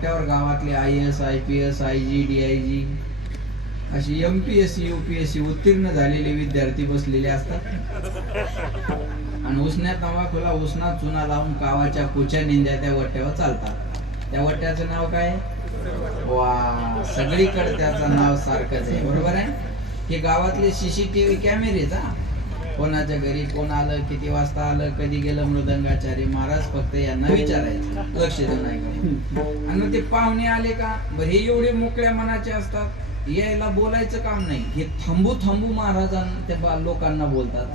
गोट्यावर गावातले IAS IPS IG DIG अशी MPSC UPSC उत्तीर्ण झालेले विद्यार्थी बसलेले असतात आणि उसन्या तंबाखूला उसना चुना लावून कावाच्या कुच्या निंद्या त्या वट्यावर चालतात. त्या वट्याचं नाव काय? वा, सगळीकडे त्याचं नाव सारखंच आहे, बरोबर आहे. हे गावातले CCTV कॅमेरेच. कोणाच्या घरी कोण आलं, किती वाजता आलं, कधी गेलं मृदंगाचारी महाराज, फक्त यांना विचारायचं, लक्ष देऊन ऐकायचं. आणि मग ते पाहुणे आले का, बरं हे एवढे मोकळ्या मनाचे असतात, यायला बोलायचं काम नाही, हे थांबू थांबू महाराजांना त्या लोकांना बोलतात.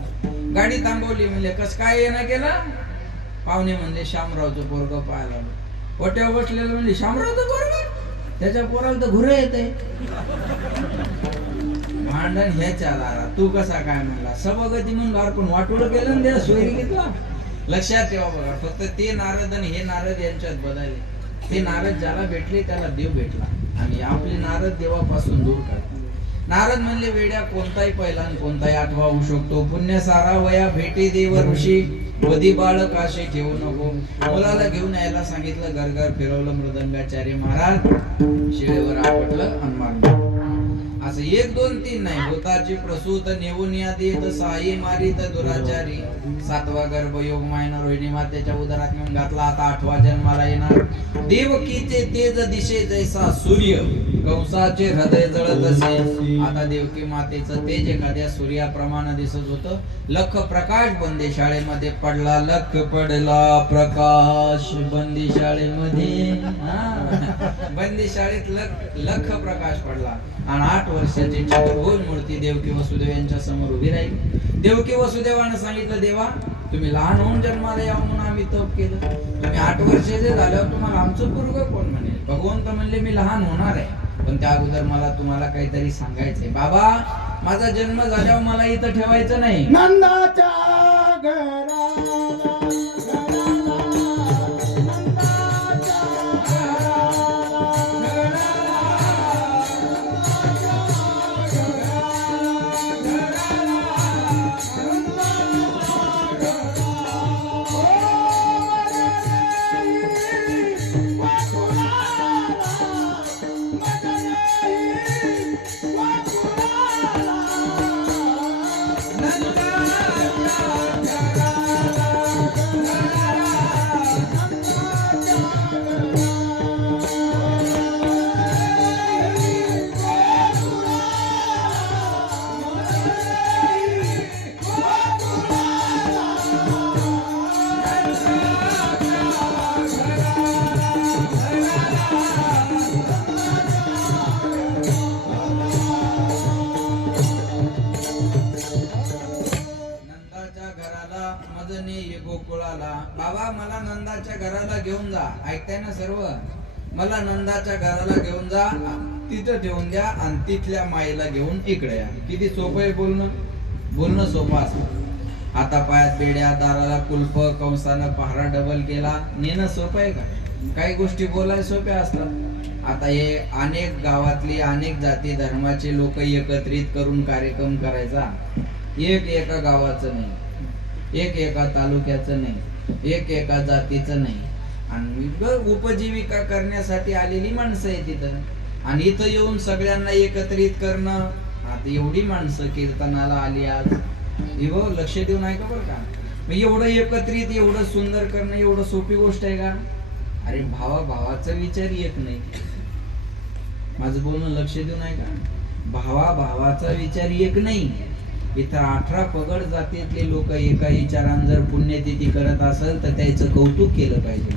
गाडी थांबवली म्हणजे कस काय येणं केलं, पाहुणे म्हणले शामरावचं पोरग पाहायला. ओट्यावर बसलेलं म्हणजे शामरावचं पोरग, त्याच्या पोराला तर घुरे येते. भांडण ह्याच्या दारात, तू कसा काय म्हणला, सभागती म्हणून अर्पण वाटोळं केलं ना, सोयरी घेतला. लक्षात ठेवा बघा, फक्त ते नारद आणि हे नारद यांच्यात बदलले. ते नारद ज्याला भेटले त्याला देव भेटला आणि आपले नारद देवापासून दूर करतात. नारद म्हणले, वेड्या कोणताही पहिला कोणताही आठवा होऊ शकतो, पुण्य सारा वया भेटे देव ऋषी, वधी बाळक आशे ठेवू नको. मुलाला घेऊन यायला सांगितलं, घर घर फिरवलं मृदंगाचार्य महाराज, शिळेवर आपटलं आणि मारलं. असं 1 2 3 नाही, भूताची प्रसूत नेऊन या देत साई मारित दुराचारी. 7वा गर्भयोग मायना रोहिणी मातेच्या उदरात नेऊन घातला, आता 8वा जन्माला येणार. देवकीचे तेज दिशे जैसा सूर्य, कंसाचे हृदय जळत असे. आता देवकी मातेचं तेज एखाद्या सूर्याप्रमाणे दिसत होतं. लख प्रकाश बंदी शाळेमध्ये पडला, लख पडला प्रकाश बंदी शाळेमध्ये. बंदी शाळेत लख प्रकाश पडला आणि 8 वर्षाची चतुर्भुज मूर्ती देवकी वसुदेव यांच्या समोर उभी राहिली. देवकी वसुदेवानं सांगितलं, देवा तुम्ही लहान होऊन जन्माला यावं म्हणून आम्ही तप केलं, तुम्ही 8 वर्षाचे झाल्यावर तुम्हाला आमचं पूर्व कोण म्हणेल. भगवंत म्हणले, मी लहान होणार आहे, पण त्या अगोदर मला तुम्हाला काहीतरी सांगायचंय. बाबा, माझा जन्म झाल्यावर मला इथं ठेवायचं नाही. नंदाच्या घराला बाबा मला नंदाच्या घराला घेऊन जा. ऐकताय ना सर्व, मला नंदाच्या घराला घेऊन जा, तिथं ठेवून द्या आणि तिथल्या माईला घेऊन इकडे या. किती सोपं आहे बोलणं सोपं असतं. हातापायात बेड्या, दाराला कुलप, कंसानं पहारा डबल केला, नेणं सोपं आहे का? काही गोष्टी बोलायला सोप्या असतात. आता हे अनेक गावातली अनेक जाती धर्माचे लोक एकत्रित करून कार्यक्रम करायचा. एका गावाचं नाही, एका तालुक्याचं नाही, एका जातीचं नाही, आणि उपजीविका करण्यासाठी आलेली माणसं आहे तिथं. आणि इथं येऊन सगळ्यांना एकत्रित करणं. आता एवढी माणसं कीर्तनाला आली आज, लक्ष देऊन ऐका बरं का. एवढं एकत्रित, एवढं सुंदर करणं एवढं सोपी गोष्ट आहे का? अरे भावाचा विचार एक नाही. माझं बोलणं लक्ष देऊन ऐका. भावाचा विचार एक नाही. इथं 18 पगड जातीतले लोक एका विचारानं जर पुण्यतिथी करत असेल तर त्याचं कौतुक केलं पाहिजे.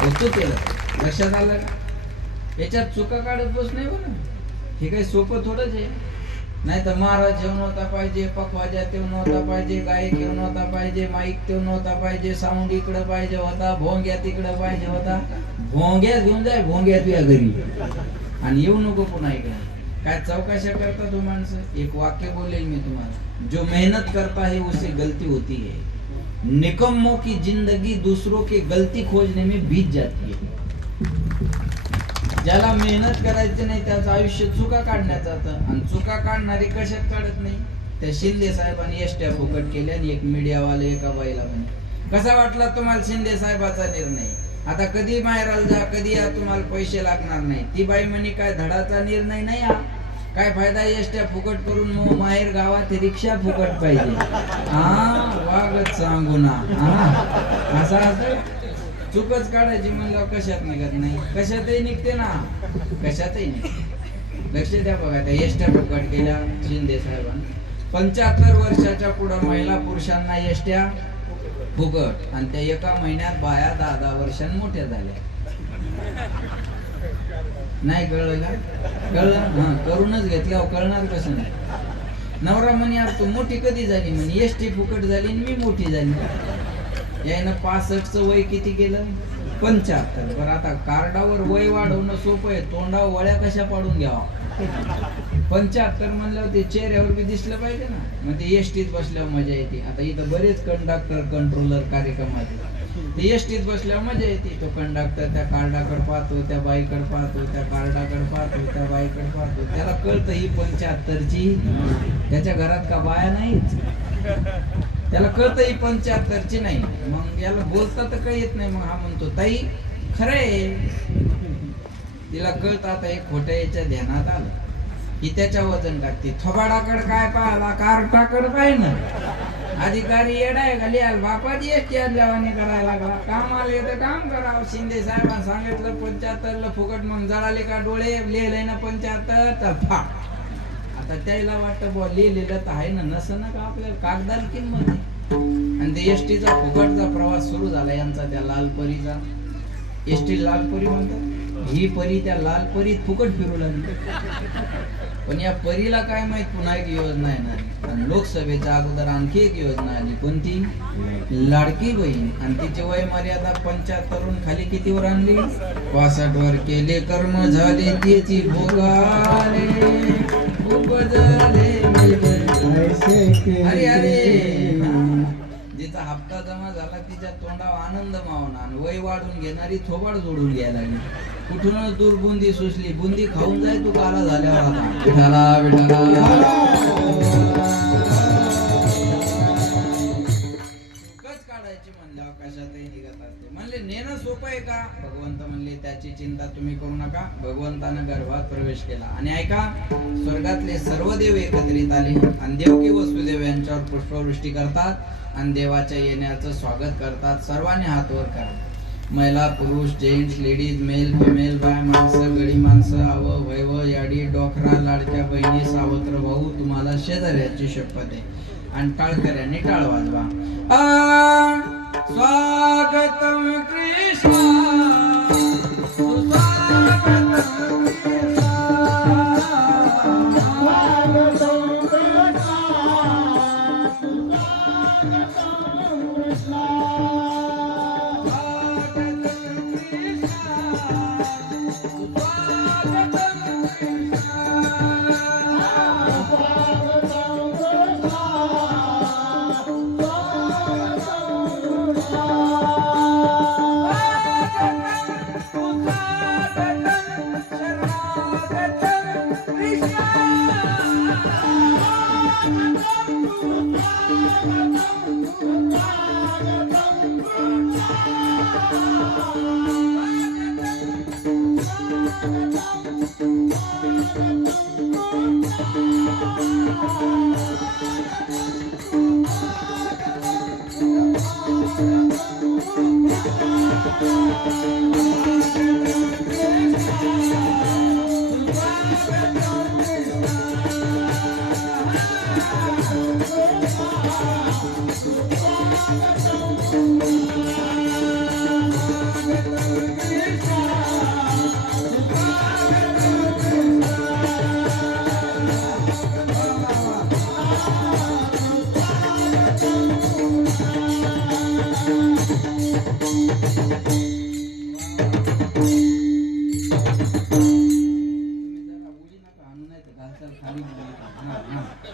कौतुक केलं. लक्षात आलं का? याच्यात चुका काढत बस नाही बरं. हे काही सोपं थोडंच आहे. नाही तर महाराज जेवण होता पाहिजे, पखवाजा तेवण होता पाहिजे, गायक येऊन होता पाहिजे, माईक तेवण होता पाहिजे, साऊंड इकडं पाहिजे होता, भोंग्या तिकडं पाहिजे होता. भोंग्या घेऊन जाय, भोंग्या तुझ्या घरी, आणि येऊ नको पुन्हा इकडे. काय चौकशा करता तो माणसं. एक वाक्य बोलेल मी तुम्हाला, जो मेहनत करता है उसे गलती होती है, निकम्मों की जिंदगी दूसरों की गलती खोजने में बीत जाती है. ज्याला मेहनत करायची नाही त्याचं आयुष्य चुका काढण्यात जातं. आणि चुका काढणारे कशात काढत नाही. त्या शिंदे साहेबांनी एसट्या फुकट केल्या आणि एक मीडियावाले एका बाईला म्हणे, कसा वाटला तुम्हाला शिंदे साहेबाचा निर्णय? आता कधी माहेराला जा, कधी या, तुम्हाला पैसे लागणार नाही. ती बाई म्हणे काय धडाचा निर्णय नाही हा, काय फायदा एसट्या फुकट करून मग माहेर गावात रिक्षा फुकट पाहिजे. हा वागत सांगू ना. असं असं चुकच काढायची म्हणल्यावर कशात निघत नाही, कशातही निघते ना, कशातही निघते. लक्ष द्या बघा, त्या एसट्या फुकट केल्या शिंदे साहेबांनी. 75 वर्षाच्या पुढे महिला पुरुषांना एसट्या फुकट, आणि त्या एका महिन्यात बाया 10-10 वर्षांनी मोठ्या झाल्या. नाही कळलं का? कळलं? हा, करूनच घेतल्यावर कळणार कसं नाही. नवरा म्हणे यार तू मोठी कधी झाली, म्हणे एसटी फुकट झाली आणि मी मोठी झाली. यायनं 65चं वय किती केलं? 75. बरं आता कार्डावर वय वाढवणं सोपं आहे, तोंडावर वळ्या कशा पाडून घ्यावा. 75 म्हणल्यावर ते चेहऱ्यावर बी दिसलं पाहिजे ना. मग ते एसटीत बसल्यावर मजा येते. आता इथं बरेच कंडक्टर कंट्रोलर कार्यक्रम आहेत, ते एसटीत बसल्यावर मजा येते. तो कंडक्टर त्या कार्डाकडे पाहतो, त्या बाईकडे पाहतो, त्या कार्डाकडे पाहतो, त्या बाईकडे पाहतो. त्याला कळतं ही 75ची, त्याच्या घरात का बाया नाहीच. त्याला कळतं ही 75ची नाही. मग याला बोलता तर काही येत नाही. मग हा म्हणतो ताई खरंय. तिला कळतं आता एक खोट्या याच्या ध्यानात आलं की त्याच्या वजन टाकते. थोबाडाकडे काय पाहिला, कार्टाकडे पाहिजे ना. अधिकारी येडाय का लिहाल बापाची एसटी आदल्यावाने करायला लागला. काम आले तर काम करावं. शिंदे साहेबांनी सांगितलं 75ला फुकट, मग जळाले का डोळे, लिहिलंय ना 75 तर फाट. आता त्याला वाटतं बुवा लिहिलेलं तर आहे ना, नसं ना का आपल्याला कागदाला किंमत आहे. आणि ते एसटीचा फुकटचा प्रवास सुरू झाला यांचा, त्या लालपरीचा. एसटी लालपरी म्हणतात. ही परी त्या लाल परीत फुकट फिरू लागली. पण या परीला काय माहित पुन्हा एक योजना येणार. आणि लोकसभेच्या अगोदर आणखी एक योजना आली. कोणती? लाडकी बहीण. आणि तिची वय मर्यादा 75 खाली कितीवर आणली? 65 वर केले कर्म झाले त्याची भोगाले उपजले. अरे अरे, जिचा हप्ता जमा झाला तिच्या तोंडावर आनंद मावना, आणि वय वाढून घेणारी थोबाड जोडून घ्यायला लागली. कुठूनच दूर बुंदी सुचली. बुंदी खाऊन जाय तू काला झाल्यावर. आता विठाला विठाला कच काढायची म्हणल्यावर कशातही निघत असते. म्हणले नेणं सोपं आहे का? भगवंत म्हणले त्याची चिंता तुम्ही करू नका. भगवंतानं गर्भात प्रवेश केला. आणि ऐका, स्वर्गातले सर्व देव एकत्रित आले आणि देवकी वसुदेव यांच्यावर पुष्पवृष्टी करतात आणि देवाच्या येण्याचं स्वागत करतात. सर्वांनी हात वर करा. महिला, पुरुष, जेंट्स, लेडीज, मेल, फिमेल, बाय माणसं, गडी माणसं, आव, वैव, याडी, डोकरा, लाडक्या बहिणी, सावत्र भाऊ, तुम्हाला शेजाऱ्याची शपथ आहे. आणि टाळकऱ्यांनी टाळ वाजवा. स्वागतम कृष्ण सुस्वागतम कृष्ण.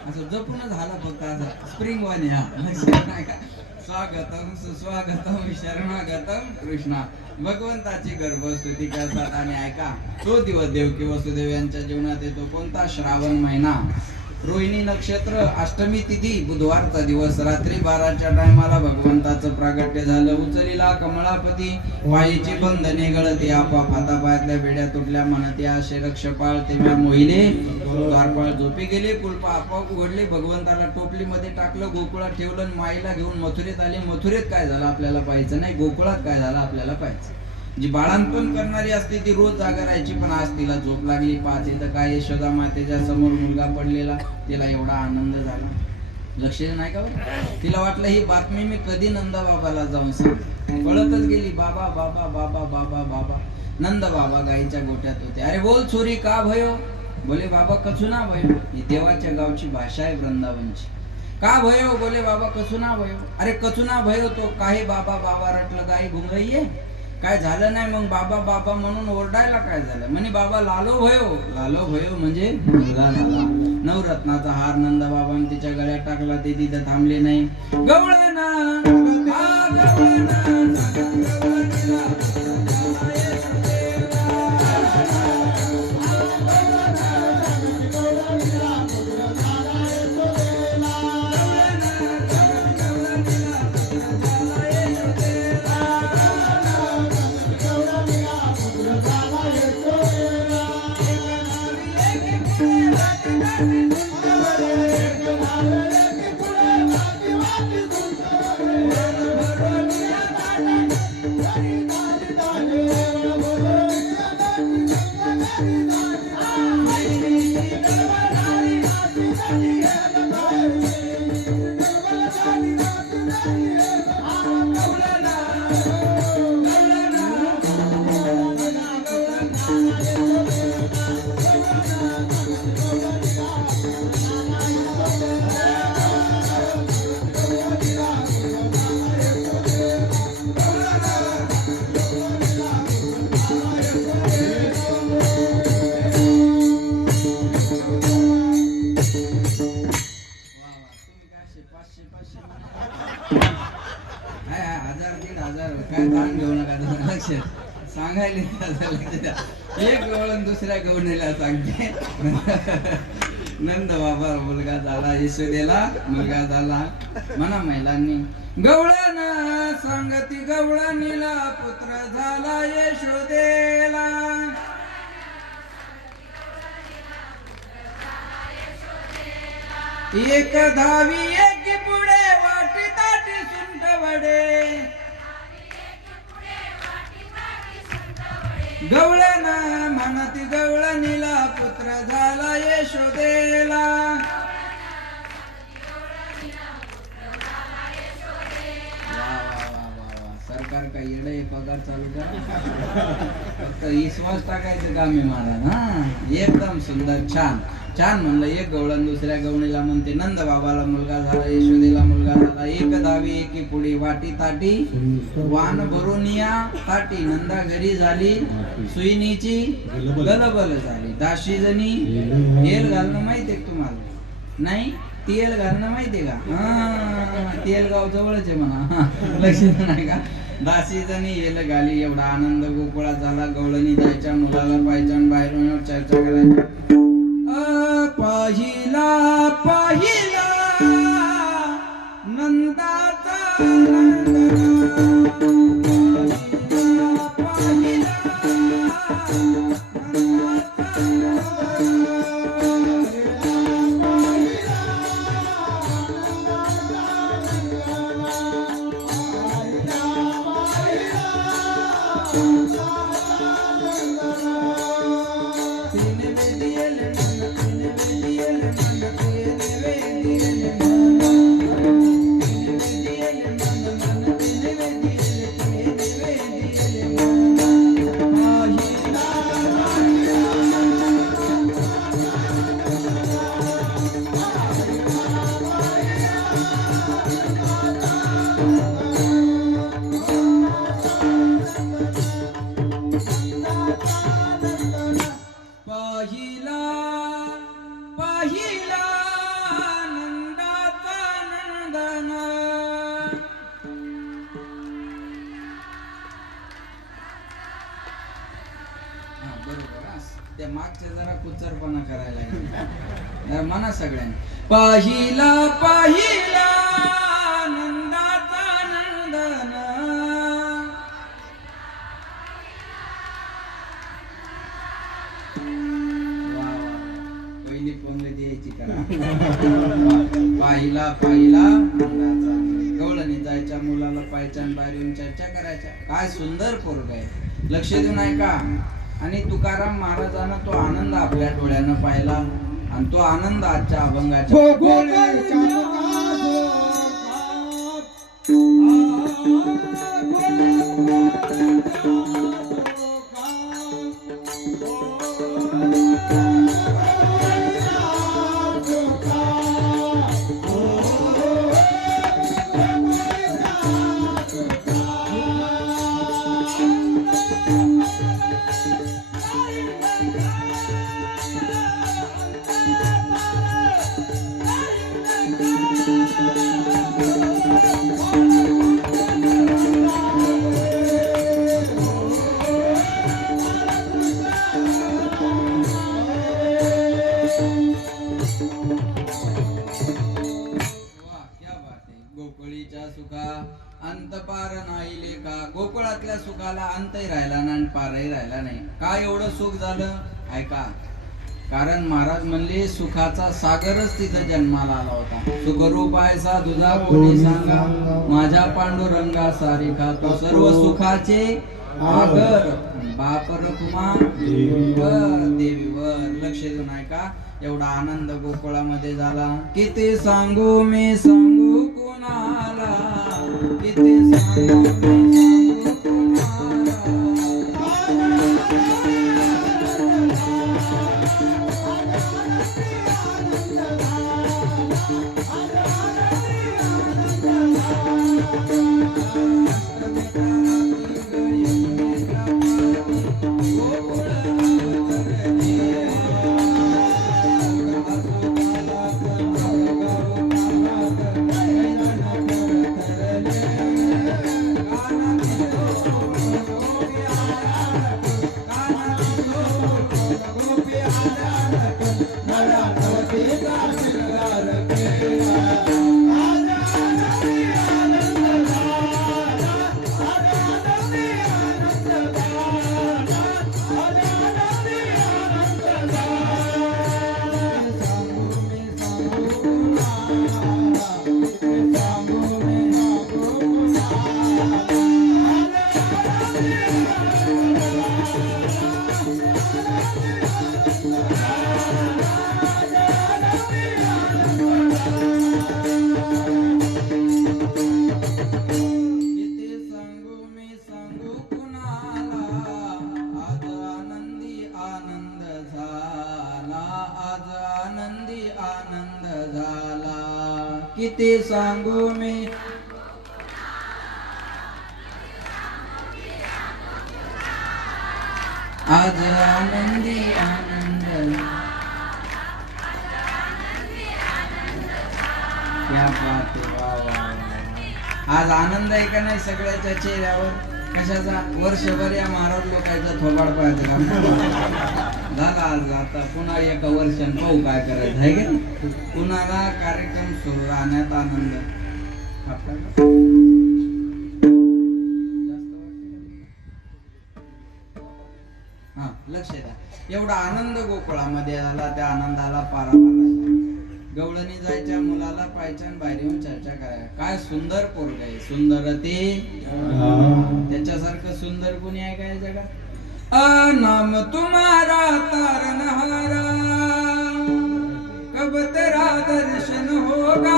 असं जपूनच झाला फक्त असं स्प्रिंग वाणी. स्वागतम सुस्वागतम शरणागतम कृष्णा. भगवंताची गर्भस्तुती करतात. आणि ऐका, तो दिवस देवकी वसुदेव यांच्या जीवनात येतो कोणता? श्रावण महिना. रोहिणी नक्षत्र, अष्टमी तिथी, बुधवारचा दिवस, रात्री 12च्या टायमाला भगवंताचं प्रागट्य झालं. उचलीला कमळापती, पायीची बंधने गळती आपाप, हातापायातल्या बेड्या तुटल्या, म्हणते असे रक्षपाळ तेव्हा मोहिले, द्वारपाळ झोपी गेले, कुलपा आपोआप उघडले, भगवंताला टोपलीमध्ये टाकलं, गोकुळात ठेवलं आणि माईला घेऊन मथुरेत आले. मथुरेत काय झालं आपल्याला पाहायचं नाही, गोकुळात काय झालं आपल्याला पाहायचं. जी बाळांपण करणारी असते ती रोज जागा राहायची, पण आज तिला झोप लागली. पाहते तर काय यशोदा मातेच्या समोर मुलगा पडलेला, तिला एवढा आनंद झाला. लक्ष नाही का बरं? तिला वाटलं ही बातमी मी कधी नंदा बाबाला जाऊन सांग. पळतच गेली, बाबा बाबा बाबा बाबा बाबा. नंद बाबा गाईच्या गोट्यात होते. अरे बोल छोरी का भयो? बोले बाबा कचुना भयो. ही देवाच्या गावची भाषा आहे वृंदावनची. का भयो? बोले बाबा कचुना भयो. अरे कचुना भयो तो काही बाबा बाबा रटलं गाई घुंगईये. काय झालं नाही मग बाबा बाबा म्हणून ओरडायला काय झालं? म्हणे बाबा लालो भयो. लालो भयो म्हणजे मुलगा झाला. नवरत्नाचा हार नंद बाबांनी तिच्या गळ्यात टाकला, ते तिथं थांबले नाही. गवळणा हा गवळणा सांगायला एक गवळण दुसऱ्या गवळणीला सांगते. नंद बाबा मुलगा झाला, यशोदेला मुलगा झाला. म्हणा महिलांनी गवळण सांगती गवळणीला पुत्र झाला यशोदेला. एक धावी एक पुढे वाटी ताटी सुंट वडे. गवळण म्हणती गवळणीला पुत्र झाला यशोदेला. सरकार काय येडे पगार चालू करा, फक्त विश्वास टाकायचं काम आहे मला ना. एकदम सुंदर छान छान म्हणलं. एक गवळण दुसऱ्या गवळणीला म्हणते नंद बाबाला मुलगा झाला, यशोदेला मुलगा झाला. एक दावी एकी पुढे वाटी ताटी वान भरोनिया ताटी. नंदा घरी झाली सुईनीची गलबल झाली. दाशी जणी तेल घालणं माहितीये तुम्हाला? नाही तेल घालणं माहितीये का? तेल गाव जवळच आहे म्हणा, लक्षात नाही का? दासी जणी येल घाली. एवढा आनंद गोकुळात झाला. गवळणी जायच्या मुलाला पाहायच्या, बाहेरून चर्चा करायच्या. पाहिला पाहिला नंदाचा हा बरोबर हा. त्या मागचे जरा कुचरपणा करायला लागले. जरा म्हणा सगळ्यांनी पाहिला पाहिला नंदाचा नंदन वा वा पहिली पंगती यायची करा. पाहिला पाहिला नंदाचा गवळणी जायच्या मुलाला पायच्यान बाहेर येऊन चर्चा करायच्या. काय सुंदर पोरग आहे. लक्ष देऊन ऐका. आणि तुकाराम महाराजांना तो आनंद आपल्या डोळ्यानं पाहिला आणि तो आनंद आजच्या अभंगाच्या गोकुळीच्या सुखा अंत पार नाही लेखा. गोकुळातल्या सुखाला अंतही राहिला नाही आणि पारही राहिला नाही. काय एवढं सुख झालं ऐका. कारण महाराज म्हणले सुखाचा सागरच तिथं जन्माला आला होता. सुखरूप आहे सा तुझा कोणी सांगा माझ्या पांडुरंगा सारिखा. तो सर्व सुखाचे आगर बाप रखुमा देवीवर. लक्ष देऊन ऐका. एवढा आनंद गोकुळामध्ये झाला. किती सांगू मी सांगू कोणाला. किती सांगू मी सांगू कोणाला. किती सांगू मी आज आनंदी आनंद. क्या बात है. वा वा वा. आज आनंद आहे का नाही सगळ्याच्या चेहऱ्यावर. कशाचा. वर्षभर या महाराज लोकांचा थोबाड पाहायचं काम झाला. आज आता पुन्हा एका वर्षान पाहू काय करायचं आहे का. कुणाला कार्यक्रम सुरू राहण्यात आनंद. हा लक्ष द्या. एवढा आनंद गोकुळामध्ये झाला. त्या आनंदाला पारावार गवळणी जायच्या मुलाला पायच्यान बाहेर येऊन चर्चा करायला. काय सुंदर पोरग आहे. सुंदर ते त्याच्यासारखं सुंदर कोणी आहे काय जगात. नाम तुम्हारा तारनहारा कब तेरा दर्शन होगा.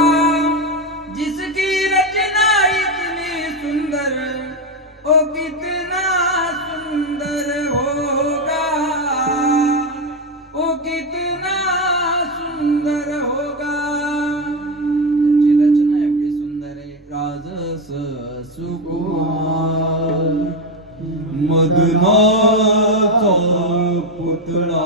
जिसकी रचना इतनी सुंदर ओ कितना सुंदर होगा. ओ कितना सुंदर होगा. त्याची रचना एवढी सुंदर आहे. राजस सुकुमार मदनाचा पुतळा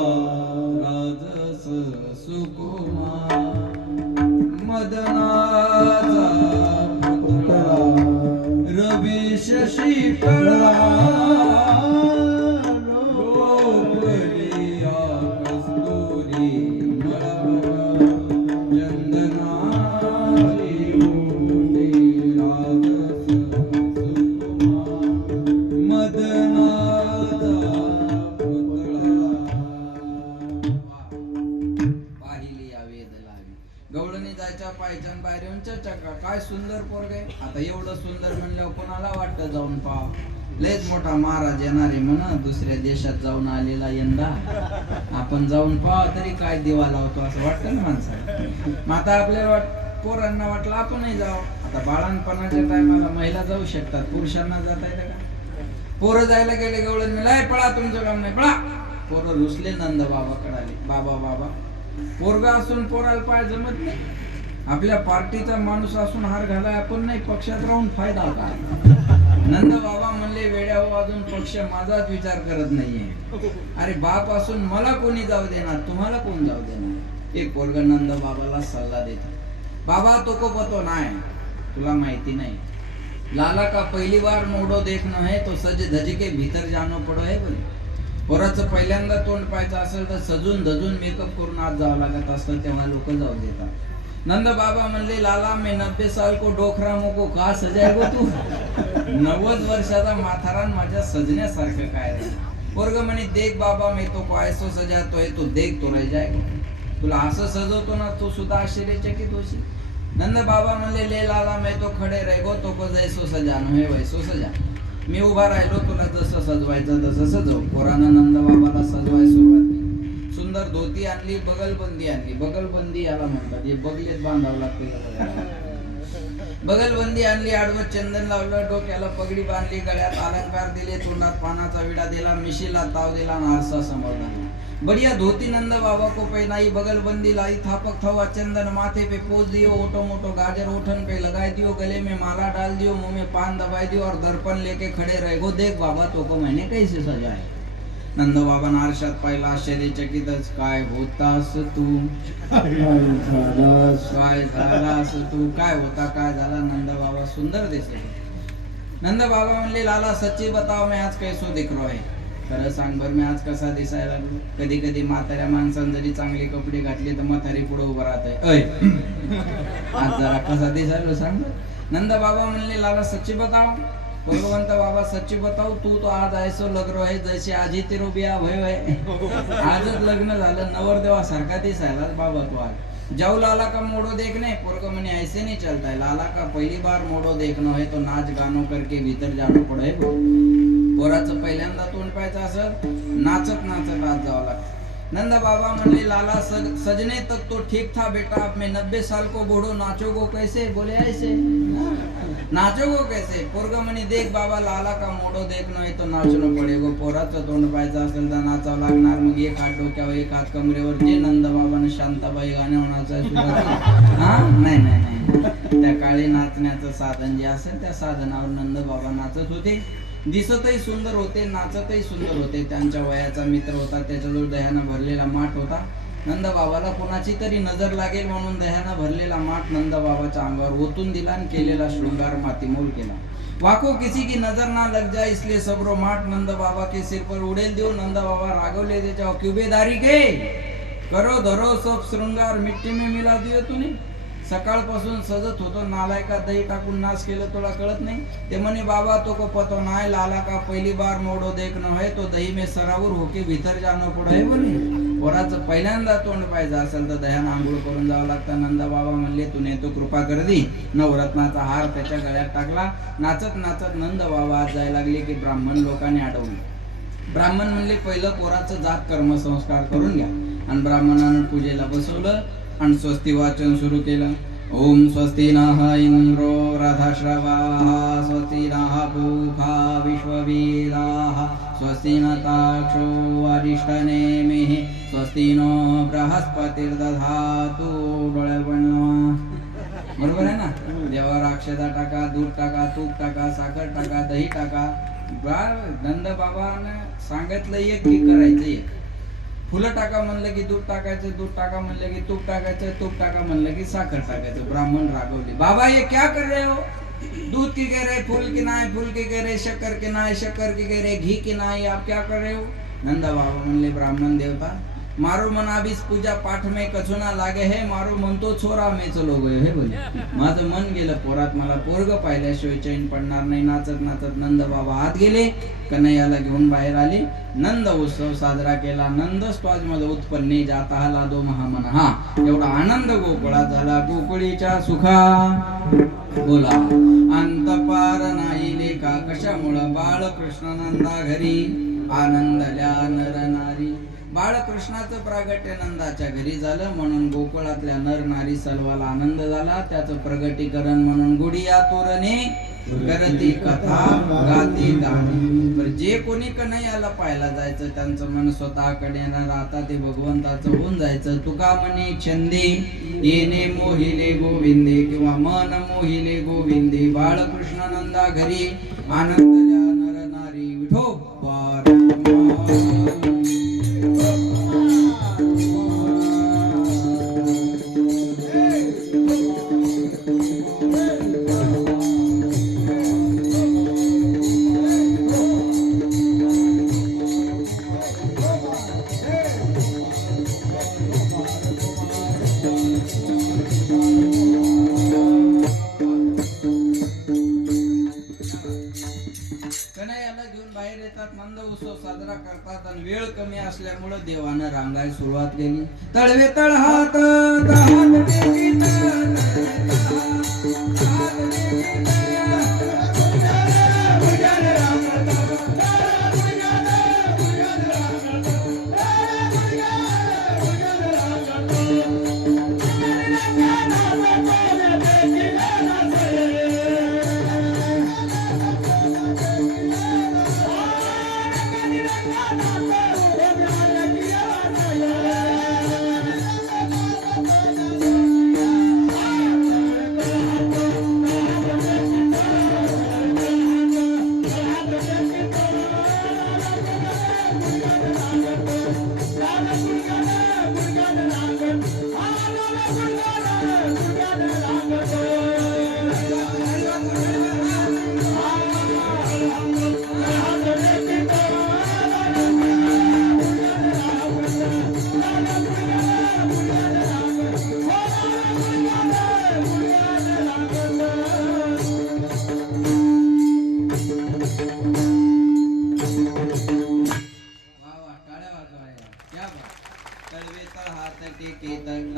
पाहायच्या बाहेर येऊन चका काय सुंदर पोरग आहे. आता एवढं सुंदर म्हणल्यावर कोणाला वाटतं जाऊन पाहा. लयच मोठा महाराज येणार आहे म्हणा, दुसऱ्या देशात जाऊन आलेला यंदा, आपण जाऊन पाहा तरी काय दिवा लावतो असं वाटतं ना माणसाला. मग आता आपल्याला पोरांना वाटलं आपणही जाऊ. आता बाळांपणाच्या टायमाला महिला जाऊ शकतात, पुरुषांना जाता येतं का? पोरं जायला गेले गवळण मिळाय पळा, तुमचं काम नाही पळा. पोरं रुसले नंद बाबाकडे आले. बाबा बाबा पोरगा असून पोराला पाय जमत नाही. आपल्या पार्टीचा माणूस असून हार घालाय आपण नाही, पक्षात राहून फायदा होता. नंद बाबा म्हणले वेड्या हो, अजून पक्ष माझाच विचार करत नाहीये. अरे बाप असून मला कोणी जाऊ देणार, तुम्हाला कोण जाऊ देणार. एक पोरगा नंद बाबाला सल्ला देतो. बाबा तो को पतो नाही, तुला माहिती नाही, लाला का पहली बार मोडो देखना है तो सज धज के भीतर जानो पडो है बोले. पोराचं पहिल्यांदा तोंड पाहायचं असेल तर सजून धजून मेकअप करून आत जावं लागत असतं, तेव्हा लोक जाऊ देतात. नंद बाबा म्हणले लाला मैं 90 साल को डोखरामो को का सजाय गो तू. 90 वर्षाचा माथारान माझ्या सजण्यासारखं काय रे. पोरग म्हणे देख बाबा मैं तो को ऐसो सजातोय तो देख तो रह जाय. तुला असं सजवतो ना तू सुद्धा आश्चर्यचकित होशील. नंद बाबा म्हणले ले लाला मैं तो खडे रहेगो तो को जैसो सजानो है वैसो सजा. मी उभा राहिलो, तुला जसं सजवायचं तसं सजव. पोरानं नंद बाबाला सजवायला सुरुवात केली. सुंदर धोती आणली, बगलबंदी आणली. बगलबंदी याला म्हणतात, हे बगलेत बांधावं लागतं. बगलबंदी आणली, आडवं चंदन लावलं, डोक्याला पगडी बांधली, गळ्यात अलंकार दिले, तोंडात पानाचा विडा दिला, मिशीला ताव दिला, आरसा समोर आणला. बढ़िया धोती नंद बाबा को पहनाई, बगलबंदी लाई, थापक थवा चंदन माथे पे पोज दियो, ओटो मोटो गाजर ओठन पे लगाई दियो, गले में माला डाल दियो, मुंह में पान दबाई दियो और दर्पण लेके खड़े रहे गो. देख बाबा तो को मैंने कैसे सजाए. नंद बाबा आरशात पाहिला, आश्चर्यचकितच. काय होतास तू, काय झालास तू, काय होता काय झाला. नंद बाबा सुंदर दिसले. नंद बाबा म्हणले लाला सच्ची बताओ मैं आज कैसो दिख रहा है. खरं सांग बर मी आज कसा दिसायला लागलो. कधी कधी म्हाताऱ्या माणसानं जरी चांगले कपडे घातले तर म्हातारी पुढे उभं राहतंय. आज जरा कसा दिसायला सांग. नंद बाबा म्हणले लाला सच्ची बताओ. भगवंत बाबा सच्ची बताओ तू तो आज ऐसो लग रहा है जैसे आज ही तेरो बिया भय है. आजच लग्न झालं, नवरदेवा सारखा दिसायला बाबा तो आज. जाऊ लाला का मोडो देखने. पोरग म्हणे ऐसे नहीं चलता है, लाला का पहली बार मोडो देखना है तो नाच गानो करके भीतर जानो पड़े. पोराचं पहिल्यांदा तोंड पाहायचं असं नाचत नाचत आत जावं लागतं. नंद बाबा म्हणले लाला सजने तक तो ठीक था बेटा, अब मैं 90 साल को बूढ़ो नाचो गो कैसे. बोले ऐसे नाचो गो कैसे. पोरग म्हणे देख बाबा लाला का मोडो देखना है तो नाचनो पडेगो. पोराचं तोंड पाहायचं असेल तर नाचावं लागणार. मग एक हात डोक्यावर एक हात कमरेवर. जे नंद बाबाने शांताबाई गाणे म्हणायचं हा नाही नाही नाही, त्या काळी नाचण्याचं साधन जे असेल त्या साधनावर नंद बाबा नाचत होते. दिसतही सुंदर होते, नाचतही सुंदर होते. त्यांच्या वयाचा मित्र होता, त्याच्याजवळ दह्यानं भरलेला माठ होता. नंद बाबाला कोणाची तरी नजर लागेल म्हणून दह्यानं भरलेला माठ नंद बाबाच्या अंगावर ओतून दिला आणि केलेला शृंगार मातीमोल केला. वाको किसी की नजर ना लग जाए इसलिए सबरो माठ नंद बाबा के सिर पर उड़ेल दियो. नंद बाबा रागवले त्याच्या क्युबेदारी के करो धरो सब श्रृंगार मिट्टी में मिला दियो तूने. सकाळपासून सजत होतो, नालायका दही टाकून नाश केलं, तुला कळत नाही. ते म्हणे बाबा तो को पतो नाही, लाला का पहिली बार मोडो देखना है तो दही में सरावर होके भीतर जानो पडो है बोले. पोराचं पहिल्यांदा तोंड पाहिजे असेल तर दह्यानं आंघोळ करून जावं लागतं. नंद बाबा म्हणले तुने तो कृपा कर दी. नवरत्नाचा हार त्याच्या गळ्यात टाकला. नाचत नाचत नंद बाबा आज जायला लागले की ब्राह्मण लोकांनी अडवले. ब्राह्मण म्हणले पहिलं पोराचं जात कर्मसंस्कार करून घ्या. आणि ब्राह्मणानं पूजेला बसवलं आणि स्वस्ती वाचन सुरू केलं. ओम स्वस्ति नः इंद्रो रथश्रवाः स्वस्ति नः पूषा विश्ववेदाः स्वस्ति नताक्षो अरिष्टनेमिः स्वस्ति नो बृहस्पतिर्दधातु. डोळ्याला पडलं बरोबर आहे ना. देवावर अक्षता टाका, दूध टाका, तूप टाका, साखर टाका, दही टाका. नंद बाबाने सांगितलं एक की करायचं एक. फुलं टाका म्हणलं की दूध टाकायचं, दूध टाका म्हणलं की तूप टाकायचं, तूप टाका म्हणलं की साखर टाकायचं. ब्राह्मण रागवले, बाबा ये क्या कर रहे हो. दूध की कह रहे, फूल की नाही, फूल की कह रहे, शक्कर की नाही, शक्कर की कह रहे, घी की नाही, आप क्या कर रहे हो. नंद बाबा म्हणले ब्राह्मण देवता मारो मना बीस पूजा पाठ में कचुना लागे हे मारो म्हणतो छोरा में चलो गयो हे बोले माझं मन गेलं पोरात मला पोरग पाहिल्याशिवाय चैन पडणार नाही नाचत नाचत नंद बाबा आत गेले कन्हैयाला घेऊन बाहेर आले नंद उत्सव साजरा केला नंद स्टॉज मध्ये उत्पन्ने जाता हला दो महामन हा एवढा आनंद गोकुळात झाला गोकुळीच्या सुखा बोला अंत पार नाही लेखा कशामुळं बाळकृष्ण नंदा घरी आनंदल्या नर नारी बाळकृष्णाचं प्रागट्य नंदाच्या घरी झालं म्हणून गोकुळातल्या नर नारी सर्वाला आनंद झाला त्याचं प्रगटीकरण म्हणून गुडिया तोरणे करती कथा गाती गाणी पर जे कोणी कन्हैयाला पाहायला जायचं त्यांचं मन स्वतःकडे न राहता ते भगवंताचं होऊन जायचं तुका म्हणे छंदी येणे मोहिले गोविंदे किंवा मन मोहिले गोविंदे बाळकृष्ण नंदा घरी आनंदल्या नर नारी विठोबा कन्हैयाला घेऊन बाहेर येतात नंद उत्सव साजरा करतात आणि वेळ कमी असल्यामुळे देवानं रांगायला सुरुवात केली तळवे तळ हात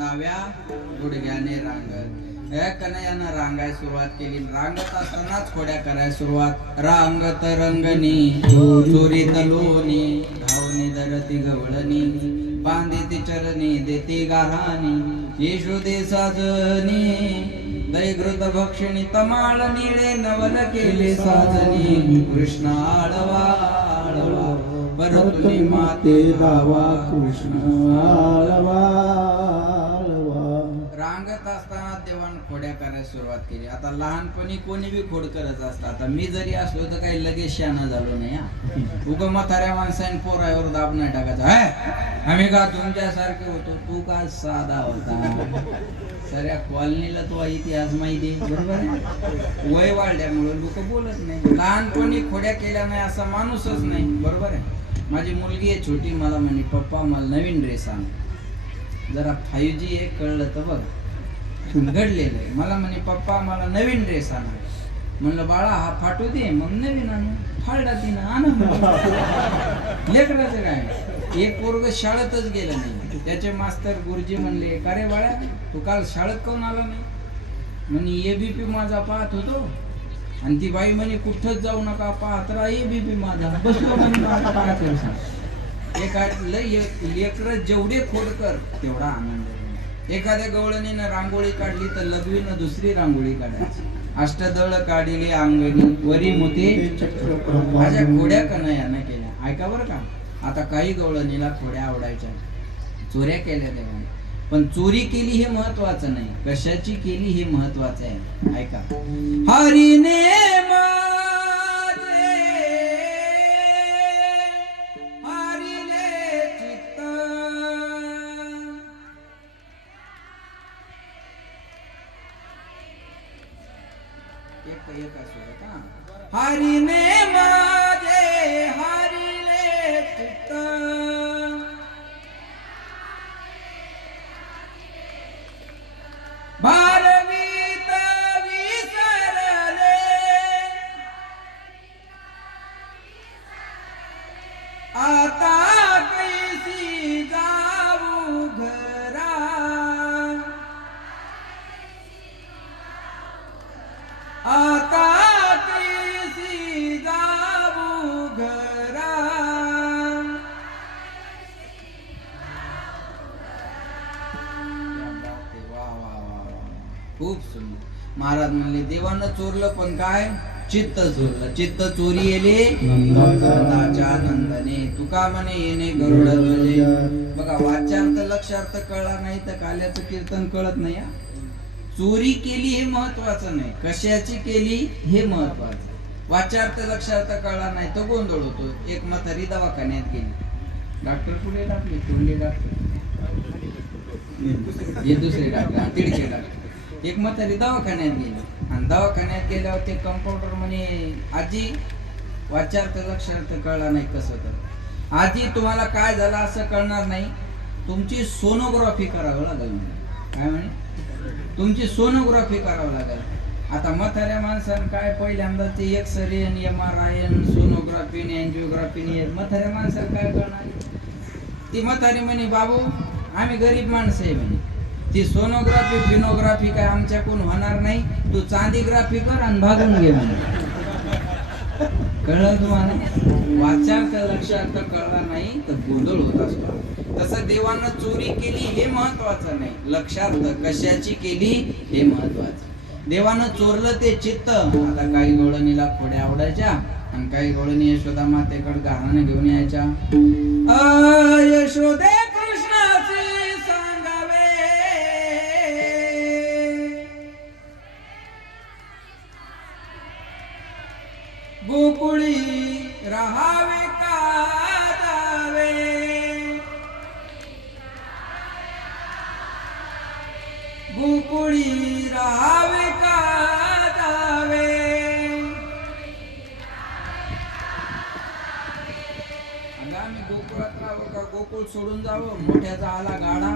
डाव्या गुडघ्याने रांगत कन्हैयानं रांगाय सुरुवात केली रांगत असतानाच खोड्या करायला सुरुवात रांगत रंगणी चोरीत लोणी धावणी धरती गवळणी बांधेती चरणी देती गाराणी येशोदे साजनी दैघृत भक्षिणी तमाळ निळे नवल केले साजनी कृष्ण आळवा आळवा परतुनी माते गावा कृष्ण आळवा रांगत असताना देवान खोड्या करायला सुरुवात केली आता लहानपणी कोणी बी खोड करत असतात आता मी जरी असलो तर काही लगेच शाना झालो नाही उग म्हाताऱ्या माणसाने पोरावर दाब नाही टाकायचा आम्ही का तुमच्यासारखे होतो तू का साधा होता सऱ्या कॉलनीला तो इतिहास माहिती बरोबर आहे वय वाढल्यामुळे लोक बोलत नाही लहानपणी खोड्या केल्या नाही असा माणूसच नाही बरोबर आहे माझी मुलगी आहे छोटी मला म्हणे पप्पा मला नवीन ड्रेस आण जरा 5G आहे कळलं तर बघ घडलेलं आहे मला म्हणे पप्पा मला नवीन ड्रेस आणा म्हणलं बाळा हा फाटू दे मग नवीन आणू फाडला तिनं आणा लेकराचं काय एक पोरग शाळेतच गेलं नाही त्याचे मास्तर गुरुजी म्हणले का रे बाळा तू काल शाळेत काऊन आला नाही म्हणे ABP माझा पाहत होतो आणि ती बाई म्हणे कुठंच जाऊ नका पाहत राहा ABP माझा बसलो म्हणे लेकर जेवढे खोडकर तेवढा आनंद एखाद्या गवळणीनं रांगोळी काढली तर लघवीनं दुसरी रांगोळी काढायची अष्टदळ काढिले अंगणी वरी मोती माझ्या खोड्या कन्हैयानं केल्या ऐका बरं का आता काही गवळणीला खोड्या आवडायच्या चोऱ्या केल्या देवाने पण चोरी केली हे महत्वाचं नाही कशाची केली हे महत्वाचं आहे ऐका हरीने हरिने माझे हरिले चित्त खूप सुंदर. महाराज म्हणले देवानं चोरलं पण काय, चित्त चोरलं. चित्त चोरी येले नंदाच्या नंदने, तुका म्हणे येणे गरुड ध्वजे. बघा वाच्यार्थ लक्षार्थ कळला नाही तर काल्याचं कीर्तन कळत नाही हा. चोरी केली हे महत्वाचं नाही, कशाची केली हे महत्वाचं. वाच्यार्थ लक्षार्थ कळला नाही तर गोंधळ होतो. एक म्हातारी दवाखान्यात गेली, डॉक्टर पुढे टाकले, तोंडे डॉक्टर, हे दुसरे डॉक्टर, तिडके डॉक्टर. एक म्हातारी दवाखान्यात गेली आणि दवाखान्यात गेल्यावर ते कंपाऊंडर म्हणे आजी वाच्यार्थ लक्षार्थ कळला नाही कसं तर. आजी तुम्हाला काय झालं असं कळणार नाही, तुमची सोनोग्राफी करावं लागेल म्हणे. काय म्हणे, तुमची सोनोग्राफी करावं लागेल. आता म्हाताऱ्या माणसानं काय पहिल्यांदा ते एक्सरे MRI सोनोग्राफी एन्जिओग्राफी म्हाताऱ्या माणसाला काय करणार. ती म्हातारी म्हणे बाबू आम्ही गरीब माणसं आहे म्हणे, ती सोनोग्राफी फिनोग्राफी काय आमच्याकडून होणार नाही, तू चांदीग्राफी कर आणि भागून घे म्हणे. कळलं तुम्हाला. वाच्यार्थ लक्षार्थ कळला नाही तर गोंधळ होत असतो. तसं देवानं चोरी केली हे महत्वाचं नाही, लक्षार्थ कशाची केली हे महत्वाचं. देवानं चोरलं ते चित्त. आता काही गवळणीला खोड्या आवडायच्या आणि काही गवळणी यशोदा मातेकडे घराने घेऊन यायच्या. यशोदे कृष्णाचे सांगावे गोकुळी राहावे का जावे, गोकुळी राहावे का जावे. अगं आम्ही गोकुळात राहावं का गोकुळ सोडून जावं. मोठ्याचा आला गाडा,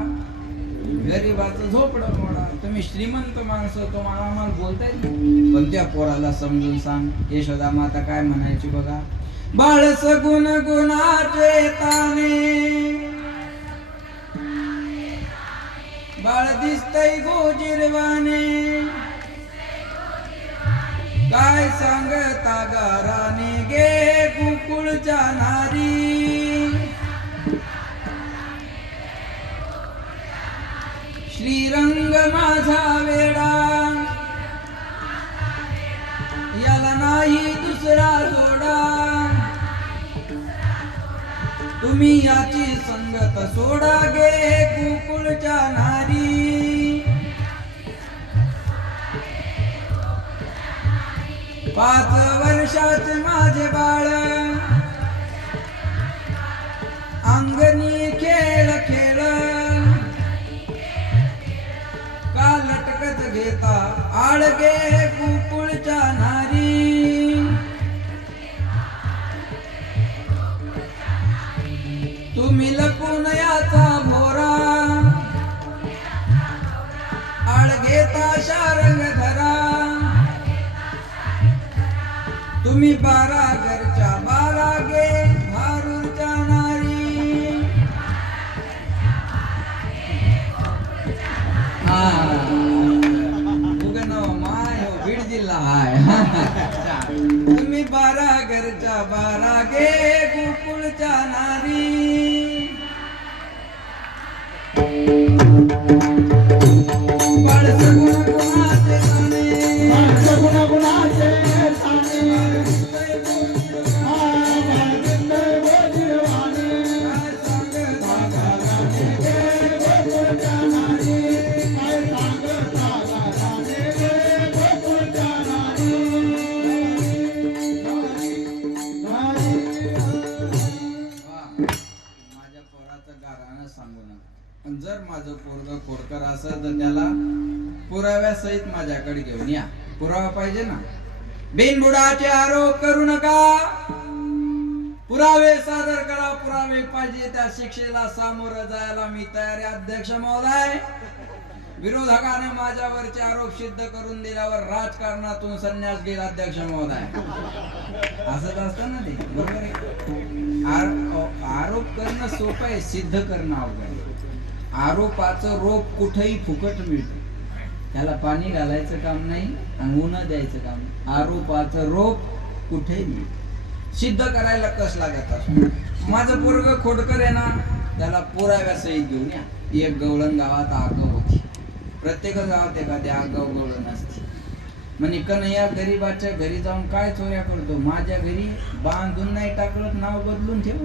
गरीबाचं झोपडं मोडा. तुम्ही श्रीमंत माणसं, तुम्हाला आम्हाला बोलता येत नाही. पण त्या पोराला समजून सांग. यशोदा माता काय म्हणायची बघा. बाळस गुण गुणाचे ताने, बाळ दिसतय गोजिरवाने, काय सांगता गाराने गे गोकुळच्या नारी. श्रीरंग माझा वेडा, याला नाही दुसरा जोडा, तुम्ही याची संगत सोडा गे गोकुळच्या नारी. 5 वर्षाचे माझे बाळ, अंगणी खेळ खेळ, का लटकत घेता आळगे गोकुळच्या नारी. तुम्ही लपून याचा भोरा, आळगेता शारंग धरा, तुम्ही 12 घरच्या 12 गे भारूरच्या नारी. बीड जिल्हा हाय. तुम्ही 12 घरच्या 12 गे गोकुळच्या नारी. बाळस गुण गुणाचे ताने, बाळस गुण गुणाचे ताने, जर माझं पोरग खोडकर असेल तर त्याला पुराव्यासहित माझ्याकडे घेऊन या. पुरावा पाहिजे ना. बिनबुडाचे आरोप करू नका, पुरावे सादर करा. पुरावे पाहिजे त्या शिक्षेला सामोरं जायला मी तयार आहे. अध्यक्ष महोदय, विरोधकाने माझ्यावरचे आरोप सिद्ध करून दिल्यावर राजकारणातून संन्यास घेईल. अध्यक्ष महोदय, असंच असतं ना ते, बरोबर आहे. आरोप करणं सोपं आहे, सिद्ध करणं अवघड आहे. आरोपाचं रोप कुठेही फुकट मिळतं, त्याला पाणी घालायचं काम नाही आणि ऊन द्यायचं काम नाही. आरोपाचं रोप कुठेही मिळतं, सिद्ध करायला कस लागत असतो. माझं पोरग खोडकर आहे ना, त्याला पुराव्यासहित घेऊन या. एक गवळण गावात आग होती, प्रत्येक गावात एखाद्या आगाऊ गवळण असते. म्हणे कन्हैया गरीबाच्या घरी जाऊन काय चोऱ्या करतो, माझ्या घरी बांधून नाही टाकलं, नाव बदलून ठेव.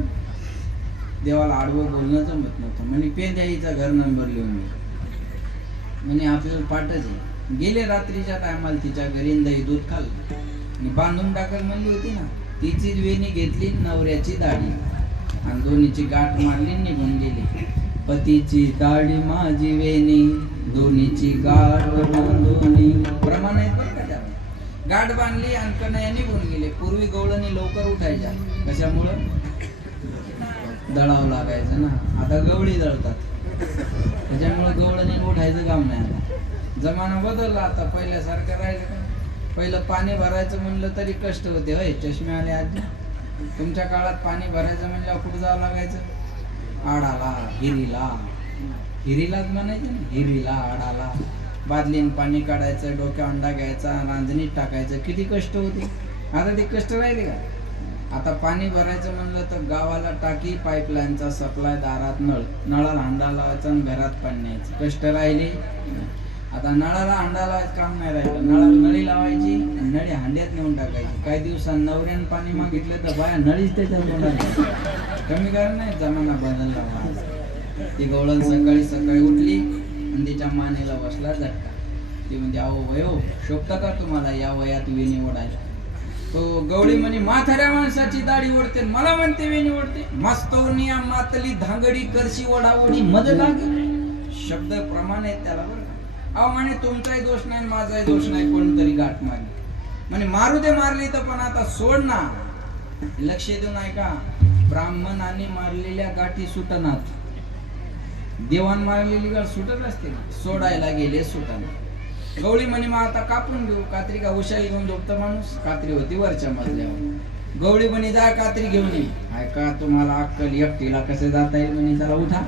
देवाला आडवं बोलणं जमत नव्हतं. म्हणे पेंद्याईचा घर नंबर लिहून घे. म्हणे आपल्याला पाठच आहे. गेले रात्रीच्या टायमाला तिच्या घरी दही दूध खाल्लं आणि बांधून टाकल म्हणली होती ना, तिची वेणी घेतली, नवऱ्याची दाढी आणि दोन्हीची गाठ मारली, निघून गेली. पतीची दाढी माझी वेणी, दोन्हीची गाठ बांधली. प्रमाण आहेत बरं का त्याला. गाठ बांधली आणि कन्हैया निघून गेले. पूर्वी गवळणी लवकर उठायच्या. कशामुळं? दळावं लागायचं ना. आता गवळी दळतात, त्याच्यामुळे गवळणी उठायचं काम नाही. आता जमाना बदलला. आता पहिल्यासारखं राहिलं का? पहिलं पाणी भरायचं म्हणलं तरी कष्ट होते. होय चष्मे आले आधी. तुमच्या काळात पाणी भरायचं म्हणजे कुठं जावं लागायचं? आडाला, हिरीला. हिरीलाच म्हणायचं ना, हिरीला, आडाला. बादलीन पाणी काढायचं, डोक्या अंडा घ्यायचा, रांजणीत टाकायचं. किती कष्ट होते. आता ते कष्ट राहिले का? आता पाणी भरायचं म्हणलं तर गावाला टाकी, पाईपलाईनचा सप्लाय, दारात नळ, नळाला हांडा लावायचा आणि घरात पाणी न्यायचं. कष्ट राहिले. आता नळाला हांडा लावायचं काम नाही राहिलं. नळाला नळी लावायची, नळी हांड्यात नेऊन टाकायची. काही दिवसांनी नवऱ्यानं पाणी मागितलं तर बाया नळीच त्याच्यात तोंडात. कमी कारण नाही, जमाना बदलला. ती गवळण सकाळी सकाळी उठली आणि तिच्या मानेला बसला झटका. ती म्हणते, अहो वयो, शोभतं का तुम्हाला या वयात वेणी ओढायला? तो गवळी म्हणे, म्हाताऱ्या माणसाची दाढी ओढते, मला म्हणते वेणी ओढते. मस्तवनिया मातली धांगडी करशी ओढाओढी मज लागे. शब्द प्रमाण आहेत त्याला बरं का. अहो म्हणे, तुमचाही दोष नाही, माझाही दोष नाही, कोणतरी गाठ मारली. म्हणे मारू दे, मारली तर पण आता सोड ना. लक्ष देऊ नाही का? ब्राह्मणाने मारलेल्या गाठी सुटनात, देवान मारलेली गाठ सुटत असते ना. सोडायला गेले सुटना. गवळी म्हणे, मग आता कापून घेऊ. कात्री का उशाली घेऊन झोपतं माणूस? कात्री होती वरच्या मजल्यावर. गवळी म्हणे, जा कात्री घेऊन ये. ऐका, तुम्हाला अक्कल, एकटीला कसं जाता येईल? म्हणे चला उठा.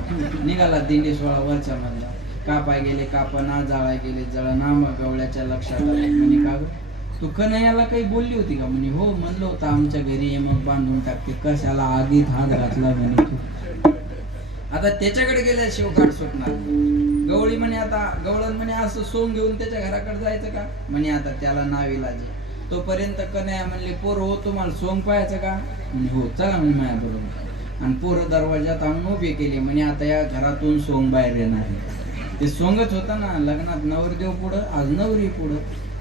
निघाला दिंडी सोळा वरच्या मजल्या. कापाय गेले कापना, जाळाय गेले जळना. मग गवळ्याच्या लक्षात आलं. म्हणे, का गं, तू कन्हैयाला काही बोलली होती का? म्हणे, हो म्हणलं होतं आमच्या घरी ये, मग बांधून टाकते. कशाला आगीत हात घातला म्हणे तू? आता त्याच्याकडे गेल्याशिवाय गाठ सुटणार. गवळी म्हणे, आता गवळण म्हणे, असं सोंग घेऊन त्याच्या घराकडे जायचं का? म्हणे, आता त्याला नाविलाज. तोपर्यंत कन्हैया म्हणले, पोर हो, तुम्हाला सोंग पाहायचं का? म्हणे, हो चला म्हणे माझ्या बरोबर. आणि पोरं दरवाजात आणून उभे केले. म्हणे, आता या घरातून सोंग बाहेर येणार. ते सोंगच होता ना. लग्नात नवरदेव पुढं, आज नवरी पुढं.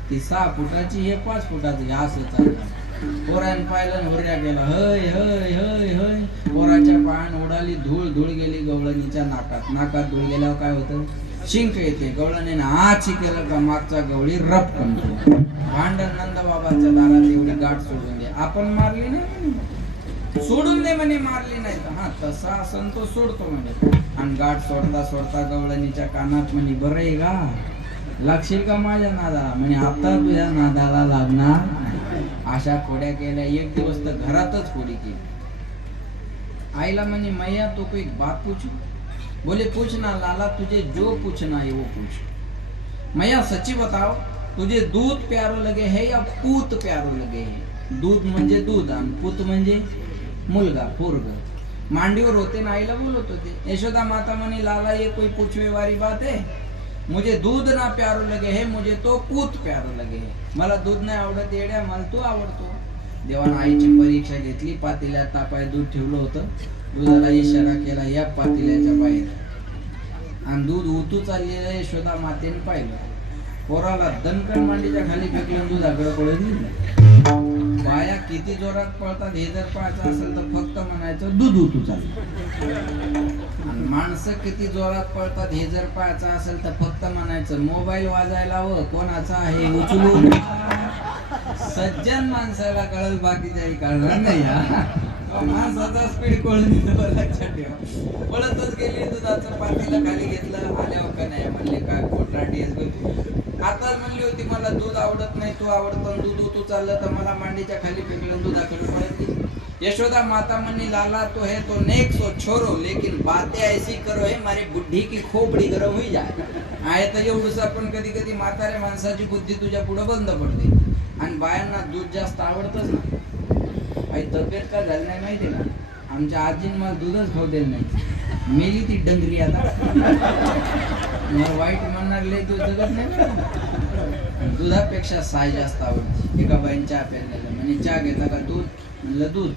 ती 6 फुटाची, हे 5 फुटाची. हे असं चालतं. पोरान पाहिलं, होर्या गेला, हय हय हय हय. पोराच्या पायान उडाली धूळ. धूळ गेली गवळणीच्या नाकात. नाकात धूळ गेल्यावर काय होतं? शिंक येते. गवळणीने आची केलं का मागचा गवळी रप करतो. भांडण नंदबाबाच्या दारात. एवढी गाठ सोडून दे. आपण मारली नाही, सोडून दे म्हणे, मारली नाही तर. हा, तसा असन तो सोडतो म्हणे. आणि गाठ सोडता सोडता गवळणीच्या कानात म्हणे, बरं आहे का? लागशील का माझ्या नादाला? म्हणे, आता तुझ्या नादाला लागणार. अशा खोड्या केल्या. एक दिवस तर घरातच खोडी केली. आईला म्हणे, मैया तो कोई बात पूछू? बोले, पूछना लाला, तुझे जो पूछना है वो पूछ. मैया सच्ची बताओ, तुझे दूध प्यारो लगे है या पूत प्यारो लगे है? दूध म्हणजे दूध आणि पूत म्हणजे मुलगा, पोरग. मांडीवर होते ना, आईला बोलत होते. यशोदा माता म्हणे, लाला ये कोई पूछवे वाली बात है? मुझे दूध ना प्यारो लगे है, मुझे तो पूत प्यारो लगे है. मला दूध नाही आवडत येड्या, मला तू आवडतो. देवानं आईची परीक्षा घेतली. पातेल्यात तापाय दूध ठेवलं होतं. दुधाला इशारा केला, या पातेल्याच्या बाहेर. आणि दूध उतू चाललेलं यशोदा मातेने पाहिलं. पोराला दणकन मांडीच्या खाली फेकलं, दुधाकडे पळून. बाया किती जोरात पळतात हे जर पाहायचं असेल तर फक्त म्हणायचं दूध उतू चाललं. आणि माणसं किती जोरात पळतात हे जर पाहायचं असेल तर फक्त म्हणायचं मोबाईल वाजायला व कोणाचा आहे उचलून. सज्जन माणसाला कळल, बाकीच्याही कळणार नाही. माणसाचा स्पीड कळून लक्षात ठेवा. पळतच गेली. दुधाचं पातेलं खाली घेतलं. आल्यावर का नाही म्हणले, काय पोटराटी आहेस गं? आता म्हणली होती मला दूध आवडत नाही, तू आवडतं. दूध तू चाललं तर मला मांडीच्या खाली फेकलं, दुधाकडे पळत. यशोदा माता म्हणी, लाला तो है तो नेक सो छोरो, लेकिन बातें ऐसी करो है मारी बुद्धी की खोपडी गरम होई जाए. आहे तर एवढंच. पण कधी कधी म्हाताऱ्या माणसाची बुद्धी तुझ्या पुढे बंद पडते. आणि बायांना दूध जास्त आवडतच ना. काही तब्येत का झाली नाही माहिती ना. आमच्या आजीने मला दूधच खाऊ दिलं नाही, मेली ती डंगरी आता. मला वाईट म्हणणार लय तू जगत नाही का? दुधापेक्षा साय जास्त आवडते. एका बाईने चहा प्यायला म्हणे चहा घेता का दूध, म्हणलं दूध.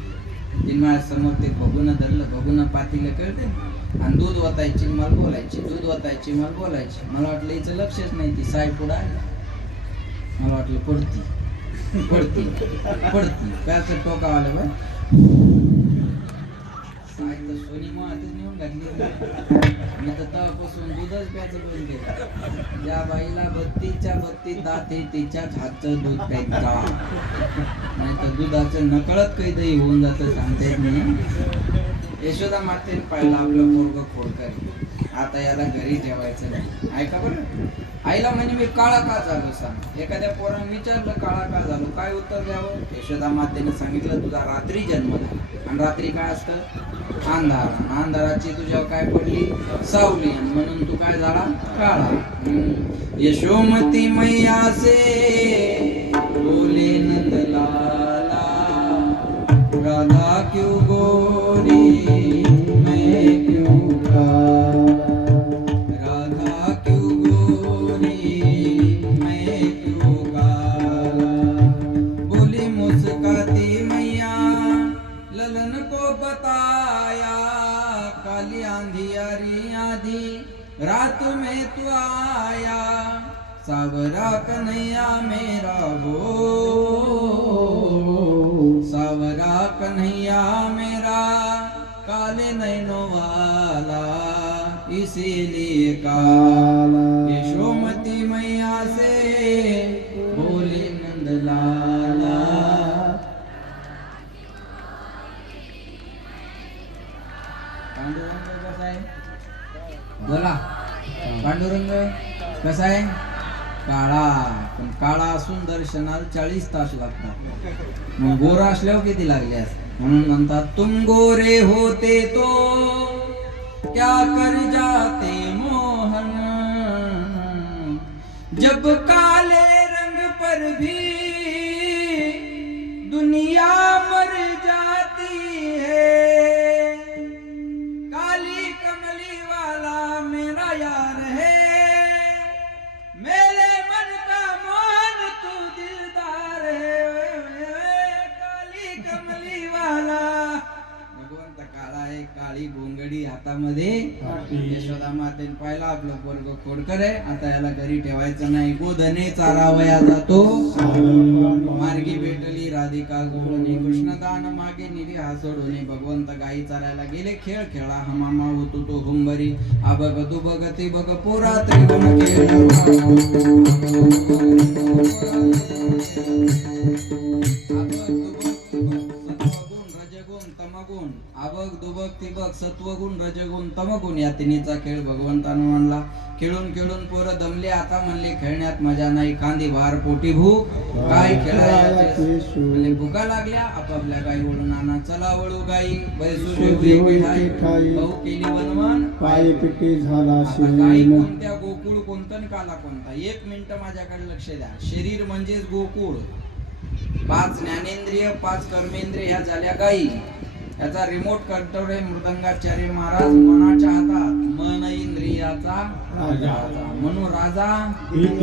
तिने माझ्या समोर ते बघून धरलं, बघून पातीला कळते आणि दूध ओतायची मला बोलायची, दूध ओतायची मला बोलायची. मला वाटलं हिचं लक्षच नाही, ती साय पुढं आली. मला वाटलं पडती पडती पडती प्याचं टोका आलं बाय. साय तर सोनी मातच नेऊन घातली. मी तर तेव्हापासून दूधच प्यायचं बंद केलं. ज्या बाईला 32 दात आहे तिच्याच हातचं दूध प्यायचा, नाही तर दुधाचं नकळत काही दही होऊन जातं सांगता येत नाही. यशोदा मातेने पाहिलं आपलं पोरगं खोडकर, आता याला घरी ठेवायचं नाही. ऐका बरं, आईला म्हणजे मी काळा का झालो सांग. एखाद्या पोराने विचारलं काळा का झालो, काय उत्तर द्यावं? यशोदा मातेने सांगितलं तुझा रात्री जन्म झाला, आणि रात्री काय असतं? अंधार. अंधाराची तुझ्यावर काय पडली? सावली, आणि म्हणून तू काय झाला? काळा. यशोमती मैया से बोले नंदलाला, राधा क्यों गोरी मैं क्यों काला, राधा क्यों गोरी मैं क्यों काला. बोली मुस्काती मैया ललन को बताया, काली अंधियारी आधी रात में तू आया, सावरा कन्हैया मेरा हो, सावरा कन्हैया मेरा काले नैनों वाला, इसीलिए काला. यशोमती मैया से बोले नंदलाला. पांडुरंग कसा आहे? बोला, पांडुरंग कसा आहे? काळा. पण काळा असून दर्शनाला 40 तास लागतात. मग गोरा असल्यावर किती लागले असते? म्हणून म्हणतात तुम गोरे होते तो क्या कर जाते मोहन, जब काले रंग पर भी दुनिया मर जाती है, काली कमली वाला मेरा यार है, मेरे मन का मोहन तू दिलदार है, काली कमली वाला. भगवंत काळा आहे, काळी गोंगडी हातामध्ये. यशोदा मातेने पाहिला आपलं पोरग खोडकर आहे, आता याला घरी ठेवायचं नाही. गोधने चारावया जातो मार्गी भेटली राधिका गोवळणी, कृष्णदान मागे निधी हा सोडून भगवंत गाई चारायला गेले. खेळ खेळा हमामा होतो तो हुंबरी, अबग तू बगती बग पोरा त्रिगुण तमगुण, अबग दुबग तिबग सत्वगुण रजगुण तमगुण या तिन्हीचा खेळ भगवंतानं म्हणला. खेळून खेळून पोरं दमले, आता म्हणले खेळण्यात मजा नाही, कांदी भार पोटी भूक काय खेळायचे. म्हणले भुका लागल्या, आपापल्या गाई वळून आणा, चला वळू गाई बैसू भाऊ केली बनवण पाय पिटी झाला. गाई कोणत्या, गोकुळ कोणतं, काला कोणता? 1 मिनिट माझ्याकडे लक्ष द्या. शरीर म्हणजेच गोकुळ. 5 ज्ञानेंद्रिय 5 कर्मेंद्रिय ह्या झाल्या गाई. याचा रिमोट कंट्रोल आहे मृदंगाचार्य महाराज मनाच्या हातात. मन इंद्रियाचा राजा, म्हणून राजा एक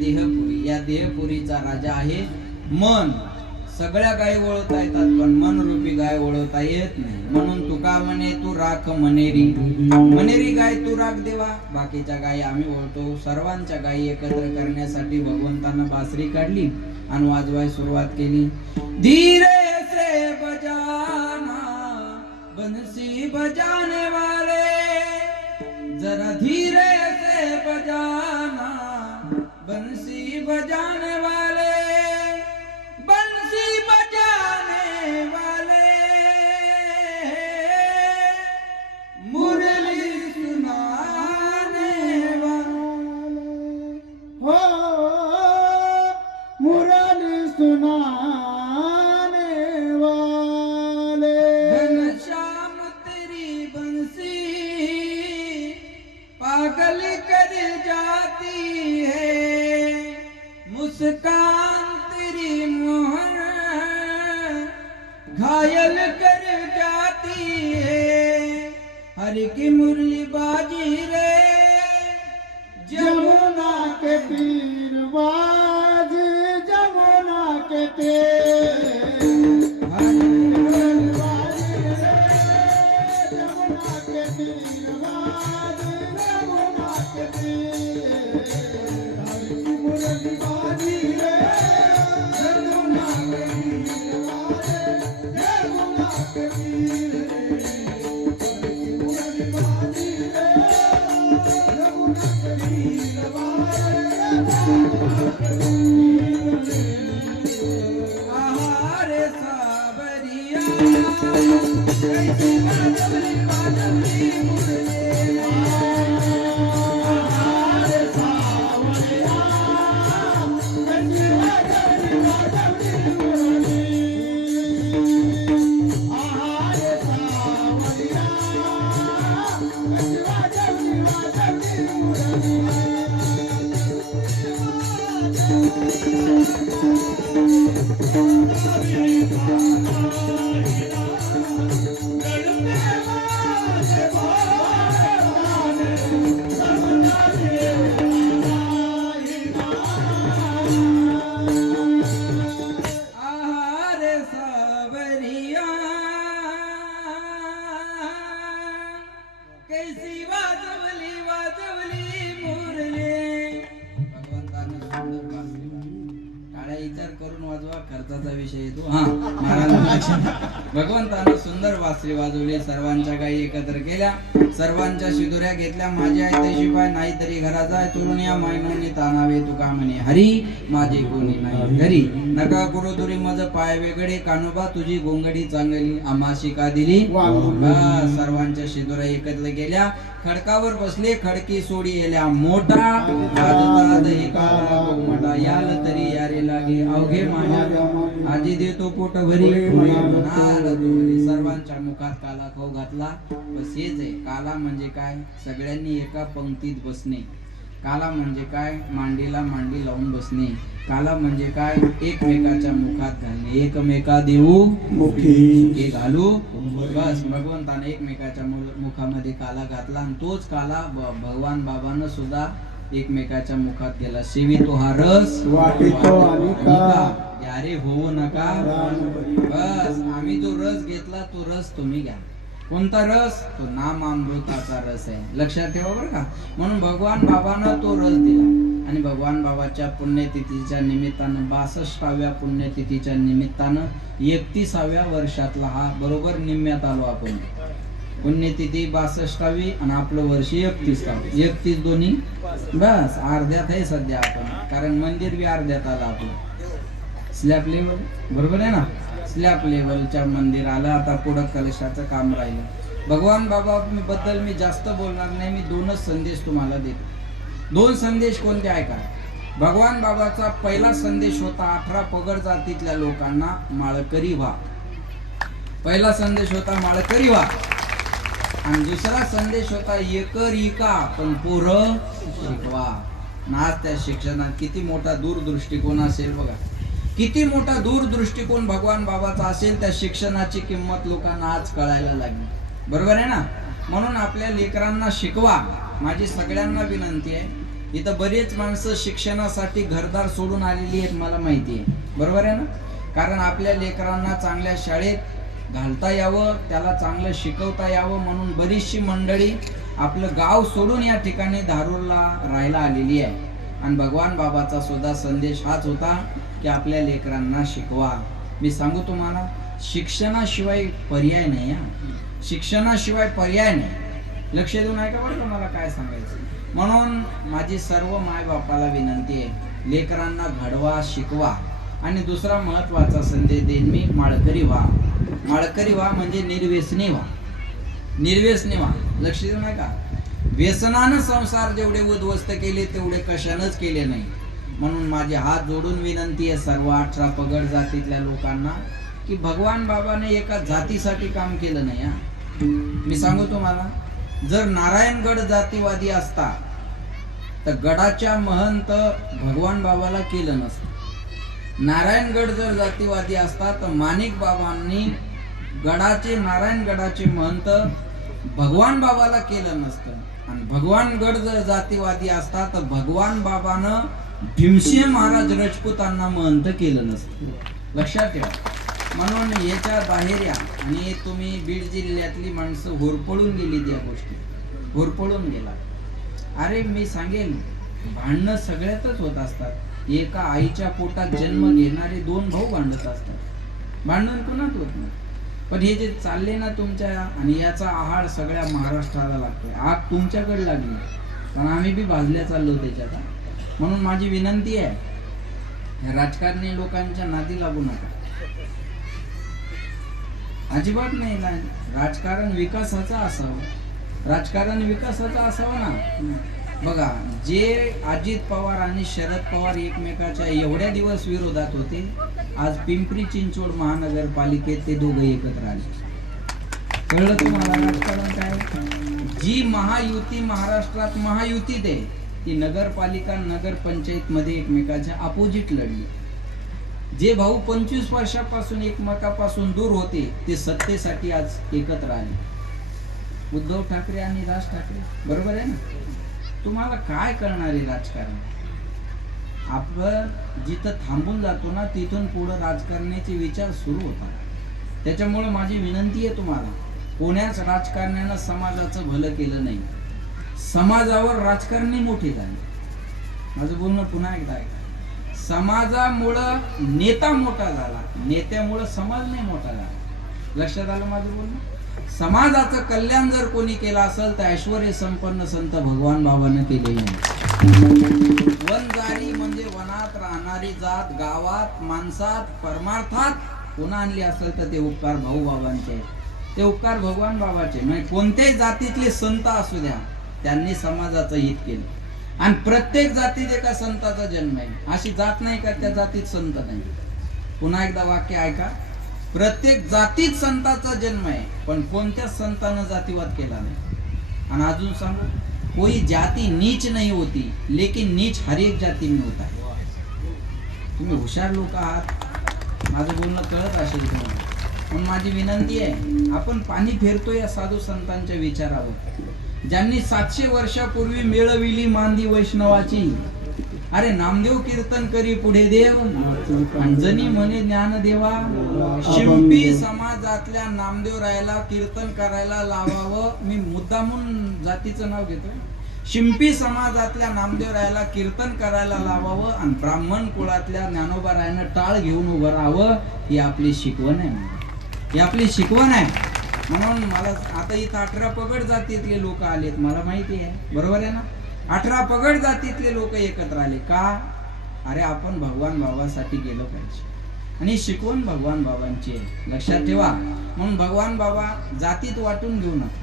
देहपुरी. या देहपुरीचा राजा आहे मन. सगळ्या गायी वळवता येतात, पण मन रूपी गाय वळवता येत नाही. म्हणून तुका म्हणे तू राख मनेरी, मनेरी गाय तू राख देवा, बाकीच्या गायी आम्ही वळतो. सर्वांच्या गायी एकत्र करण्यासाठी भगवंतानं बासरी काढली आणि वाजवाय सुरुवात केली. धीरे से बजाना बंसी बजाने वाले, जरा धीरे से बजाना बंसी बजाने वाले, बंसी बजाने वाले, मुरली सुनाने वाले, हो मुरली सुनाने वाले. घनश्याम तेरी बंसी पागल कर जाती है, मुस्कान तेरी मोहन घायल कर जाती हरि की मुरली बाजी रे जमुना के तीर बाज जमुना के तीर हरि बाज रे जमुना के तीर बाज जमुना के तीर हरि की मुरली बाजी रे जमुना के तीर बाज जमुना के तीर हरि की मुरली बाजी रे जमुना के तीर आहारे सावरिया कैसी बाजवली बाजवली मुरली आहारे सावरिया कैसी बाजवली बाजवली मुरली आहारे सावरिया कैसी बाजवली बाजवली मुरली आहारे सावरिया कैसी वाजवली वाजवली मुरली भगवंतानं सुंदर वाजली. काळा विचार करून वाजवा, खर्चाचा विषय येतो. हा भगवंतानं सुंदर वासरी वाजवली, सर्वांच्या गायी एकत्र केल्या, सर्वांच्या शिदुऱ्या घेतल्या. माझी आई तशी पाय नाही तरी घरा जाय, चुरून या मायनोनी तानावे तुका म्हणे हरी माझे कोणी नाही घरी. नका करू तुरी मज पाय वेगळे, कानोबा तुझी गोंगडी चांगली आम्हाशी का दिली. बस सर्वांच्या शिदुऱ्या एकत्र गेल्या, खडकावर बसले, खडकी सोडी येल्या मोठा, वाजता दही काला गोमटा, याल तरी यारे लागे अवघे माझ्या आजी देतो पोट भरी म्हणाल तोरी. सर्वांच्या मुखात काला खाऊ घातला. बस हेच आहे काला म्हणजे काय, सगळ्यांनी एका पंक्तीत बसणे. काला म्हणजे काय, मांडीला मांडी लावून बसणे. काला म्हणजे काय, एकमेकाच्या मुखात घालणे, एकमेका देऊ मुखी घालू. बस भगवंताने एकमेकाच्या मुखामध्ये काला घातला आणि तोच काला भगवान बाबांना सुद्धा एकमेकाच्या मुखात गेला. सेवी तो हा रस वाटितो अनिका. यारे होऊ नका. बस आम्ही जो रस घेतला तो रस तुम्ही घ्या. कोणता रस, तो नामामृताचा रस आहे, लक्षात ठेवा बरं का. म्हणून भगवान बाबांना तो रस दिला आणि भगवान बाबाच्या पुण्यतिथीच्या निमित्तानं 62व्या पुण्यतिथीच्या निमित्तानं 31व्या वर्षातला हा बरोबर निम्म्यात आलो आपण. पुण्यतिथी 62वी आणि आपलं वर्ष 31. 31 दोन्ही बस अर्ध्यात आहे सध्या आपण, कारण मंदिर बी अर्ध्यात आलं आपलं. स्लॅब लेवल बरोबर आहे ना, स्लॅब लेवलच्या मंदिराला आता पुढं कलशाचं काम राहिलं. भगवान बाबा बद्दल मी जास्त बोलणार नाही, मी 2च संदेश तुम्हाला देतो. 2 संदेश कोणते ऐका. भगवान बाबाचा पहिला संदेश होता 18 पगड जातीतल्या लोकांना माळकरी व्हा. पहिला संदेश होता माळकरी व्हा. आणि दुसरा संदेश होता एकरिका पण पोरं शिकवा. आज त्या शिक्षणात किती मोठा दूरदृष्टिकोन असेल बघा, किती मोठा दूरदृष्टिकोन भगवान बाबाचा असेल. त्या शिक्षणाची किंमत लोकांना आज कळायला लागली, बरोबर आहे ना. म्हणून आपल्या लेकरांना शिकवा. माझी सगळ्यांना विनंती आहे. इथं बरेच माणसं शिक्षणासाठी घरदार सोडून आलेली आहेत, मला माहिती आहे, बरोबर आहे ना. कारण आपल्या लेकरांना चांगल्या शाळेत घालता यावं, त्याला चांगलं शिकवता यावं म्हणून बरीचशी मंडळी आपलं गाव सोडून या ठिकाणी धारूरला राहायला आलेली आहे. आणि भगवान बाबाचा सुद्धा संदेश हाच होता की आपल्या लेकरांना शिकवा. मी सांगू तुम्हाला, शिक्षणाशिवाय पर्याय नाही. शिक्षणाशिवाय पर्याय नाही. लक्ष देऊन ऐका बरं का मला काय सांगायचं. म्हणून माझी सर्व माय बापाला विनंती आहे, लेकरांना घडवा, शिकवा. आणि दुसरा महत्वाचा संदेश देईन मी, माळकरी व्हा. माळकरी व्हा म्हणजे निर्व्यसनी व्हा. निर्व्यसनी व्हा. लक्ष देऊन ऐका. व्यसनानं संसार जेवढे उद्ध्वस्त केले तेवढे कशानंच केले नाही. म्हणून माझे हात जोडून विनंती आहे सर्व 18 पगड जातीतल्या लोकांना की भगवान बाबाने एका जातीसाठी काम केलं नाही. मी सांगू तुम्हाला, जर नारायणगड जातीवादी असता तर गडाच्या महंत भगवान बाबाला केलं नसतं. नारायणगड जर जातीवादी असता तर माणिक बाबांनी गडाचे, नारायणगडाचे महंत भगवान बाबाला केलं नसतं. आणि भगवान गड जर जातीवादी असता तर भगवान बाबानं भीमसिंह महाराज राजपूतांना महंत केलं नसतं. लक्षात ठेवा. म्हणून याच्या बाहेर या. आणि तुम्ही बीड जिल्ह्यातली माणसं होरपळून गेली, त्या गोष्टी होरपळून गेला. अरे मी सांगेन, भांडणं सगळ्यातच होत असतात. एका आईच्या पोटात जन्म घेणारे दोन भाऊ भांडत असतात, भांडण कुणात होत नाही. पण हे जे चालले ना तुमच्या, आणि याचा आहार सगळ्या महाराष्ट्राला लागतोय. आग तुमच्याकडे लागली, पण आम्ही बी भाजल्या चाललो त्याच्यात. म्हणून माझी विनंती आहे, ह्या राजकारणी लोकांच्या नादी लागू नका, अजिबात नाही. राजकारण विकासाचं असावं, राजकारण विकासाचं असावं ना. बघा, जे अजित पवार आणि शरद पवार एकमेकाच्या एवढ्या दिवस विरोधात होते, आज पिंपरी चिंचवड महानगरपालिकेत ते दोघे एकत्र आले. कळलं तुम्हाला राजकारण काय? जी महायुती महाराष्ट्रात महायुतीत आहे, ती नगरपालिका नगरपंचायत मध्ये एकमेकाच्या अपोजिट लढली. जे भाऊ 25 वर्षापासून एकमेकापासून दूर होते, ते सत्तेसाठी आज एकत्र आले. उद्धव ठाकरे आणि राज ठाकरे, बरोबर आहे ना. तुम्हाला काय करणार आहे राजकारण? आपण जिथं थांबून जातो ना, तिथून पुढे राजकारणाचे विचार सुरू होतात. त्याच्यामुळे माझी विनंती आहे तुम्हाला, कोण्याच राजकारण्यानं समाजाचं भलं केलं नाही. समाजावर राजकारणी मोठी झाली. माझं बोलणं पुन्हा एकदा ऐका. समाजामुळं नेता मोठा झाला, नेत्यामुळं समाज नाही मोठा झाला. लक्षात आलं माझं बोलणं? समाजाचं कल्याण जर कोणी केलं असेल तर ऐश्वर्य संपन्न संत भगवान बाबांना केलेले आहे. वनजारी म्हणजे वनात राहणारी जात, गावात माणसात परमार्थात कोणा आणली असेल तर ते उपकार भाऊ बाबांचे, ते उपकार भगवान बाबाचे. म्हणजे कोणत्याही जातीतले संत असू द्या, त्यांनी समाजाचं हित केलं. आणि प्रत्येक जातीत एका संताचा जन्म आहे. अशी जात नाही का त्या जातीत संत नाही. पुन्हा एकदा वाक्य ऐका, प्रत्येक जातीत संताचा जन्म आहे, पण कोणत्याच संतानं जातीवाद केला नाही. आणि अजून सांगू, कोई जाती नीच नहीं होती, लेकिन नीच हर एक जाती में होता है. तुम्ही हुशार लोक आहात, माझं बोलणं कळत असेल तुम्हाला. पण माझी विनंती आहे, आपण पाणी फेरतो या साधू संतांच्या विचारावर, ज्यांनी 700 वर्षापूर्वी मिळविली मांदी वैष्णवाची. अरे नामदेव कीर्तन करी पुढे देव, अंजनी म्हणे ज्ञानदेवा. शिंपी समाजातल्या नामदेव रायाला कीर्तन करायला लावावं. मी मुद्दामून जातीचं नाव घेतोय. शिंपी समाजातल्या नामदेव रायाला कीर्तन करायला लावावं आणि ब्राह्मण कुळातल्या ज्ञानोबा रायानं टाळ घेऊन उभं राहावं, ही आपली शिकवण आहे. ही आपली शिकवण आहे. म्हणून मला आता इथं 18 पगड जातीतले लोक आलेत, मला माहिती आहे, बरोबर आहे ना. 18 पगड जातीतले लोक एकत्र आले का? अरे आपण भगवान बाबासाठी गेलो पाहिजे, आणि शिकवण भगवान बाबांची आहे. लक्षात ठेवा. म्हणून भगवान बाबा जातीत वाटून घेऊ नका.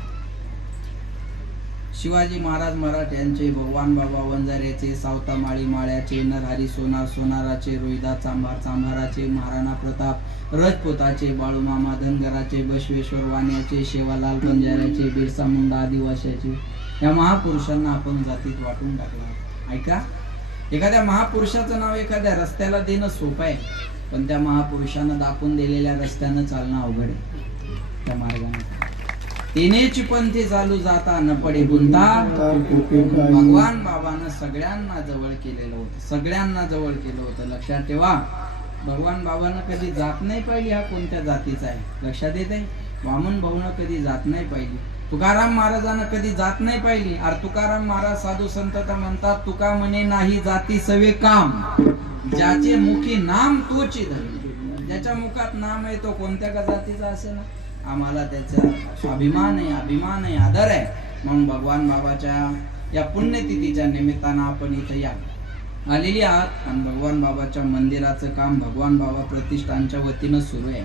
शिवाजी महाराज मराठ्यांचे, भगवान बाबा वंजाऱ्याचे, सावता माळी माळ्याचे, नरहरी सोनार सोनाराचे, रोहिदास चांभार चांभाराचे, महाराणा प्रताप राजपुताचे, बाळूमामा धनगराचे, बसवेश्वर वाण्याचे, शेवालाल बंजाऱ्याचे, बिरसा मुंडा आदिवासीचे, या महापुरुषांना आपण जातीत वाटून टाकला. ऐका, एखाद्या महापुरुषाचं नाव एखाद्या रस्त्याला देणं सोपं आहे, पण त्या महापुरुषानं दाखवून दिलेल्या रस्त्यानं चालणं अवघड आहे. त्या मार्गाने तिनेची पंथी चालू जाता न पडे गुंता. भगवान बाबानं सगळ्यांना जवळ केलेलं होतं, सगळ्यांना जवळ केलं होतं. लक्षात ठेवा. भगवान बाबांना कधी जात नाही पाहिली हा कोणत्या जातीचा आहे. लक्षात येते. वामन भाऊनं कधी जात नाही पाहिली. तुकाराम महाराजांना कधी जात नाही पाहिली. अरे तुकाराम महाराज साधू संत म्हणतात, तुका म्हणे नाही जाती सवे काम, ज्याचे मुखी नाम तोची धर्म. ज्याच्या मुखात नाम आहे तो कोणत्या का जातीचा असेल ना, आम्हाला त्याचा अभिमान आहे, अभिमान आहे, आदर आहे. म्हणून भगवान बाबाच्या या पुण्यतिथीच्या निमित्तानं आपण इथं या आलेली आहात. आणि भगवान बाबाच्या मंदिराचं काम भगवान बाबा प्रतिष्ठानच्या वतीनं सुरू आहे.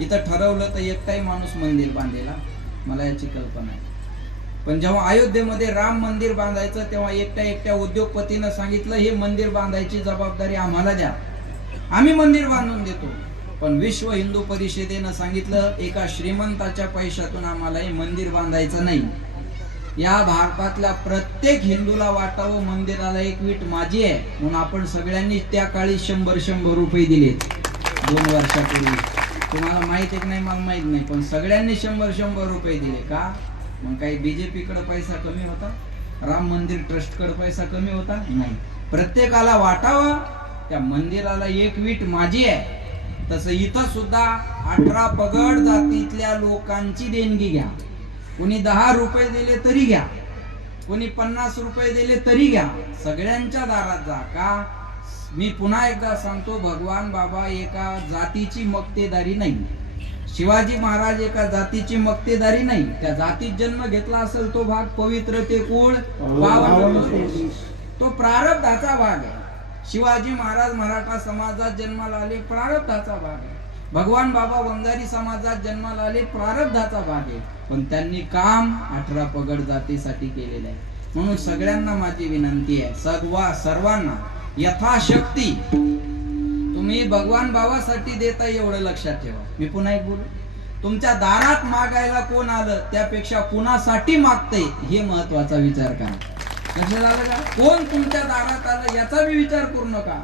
इथं ठरवलं तर एकटाही माणूस मंदिर बांधेला, मला याची कल्पना आहे. पण जेव्हा अयोध्येमध्ये राम मंदिर बांधायचं, तेव्हा एकट्या उद्योगपतीनं सांगितलं, हे मंदिर बांधायची जबाबदारी आम्हाला द्या, आम्ही मंदिर बांधून देतो. पण विश्व हिंदू परिषदेनं सांगितलं, एका श्रीमंताच्या पैशातून आम्हाला हे मंदिर बांधायचं नाही. या भारतातल्या प्रत्येक हिंदूला वाटावं मंदिराला एक वीट माझी आहे, म्हणून आपण सगळ्यांनी त्या काळी 100 रुपये दिले 2 वर्षापूर्वी. तुम्हाला माहित आहे की नाही मला माहित नाही, पण सगळ्यांनी 100 रुपये दिले का? मग काही बीजेपी कडे पैसा कमी होता? राम मंदिर ट्रस्ट कडे पैसा कमी होता? नाही. प्रत्येकाला वाटावं, त्या मंदिराला एक वीट माझी आहे. तसं इथं सुद्धा 18 पगड जातीतल्या लोकांची देणगी घ्या. कोणी 10 रुपये दिले तरी घ्या, कोणी 50 रुपये दिले तरी घ्या. सगळ्यांच्या दारात जा. का? मी पुन्हा एकदा सांगतो, भगवान बाबा एका जातीची मक्तेदारी नाही. शिवाजी महाराज एका जातीची मक्तेदारी नाही. त्या जातीत जन्म घेतला असेल तो भाग पवित्र ते कुळ पावन, तो प्रारब्धाचा भाग आहे. शिवाजी महाराज मराठा समाजात जन्माला आले, प्रारब्धाचा भाग आहे. भगवान बाबा वंजारी समाजात जन्माला आले, प्रारब्धाचा भाग आहे. पण त्यांनी काम 18 पगड जातीसाठी केलेलं आहे. म्हणून सगळ्यांना माझी विनंती आहे, सर्वांना यथाशक्ती तुम्ही भगवान बाबासाठी देता एवढं लक्षात ठेवा. मी पुन्हा एक बोलू, तुमच्या दारात मागायला कोण आलं त्यापेक्षा कुणासाठी मागतंय हे महत्वाचा विचार करा. लक्षात आलं का? कोण तुमच्या दारात आलं याचा बी विचार करू नका,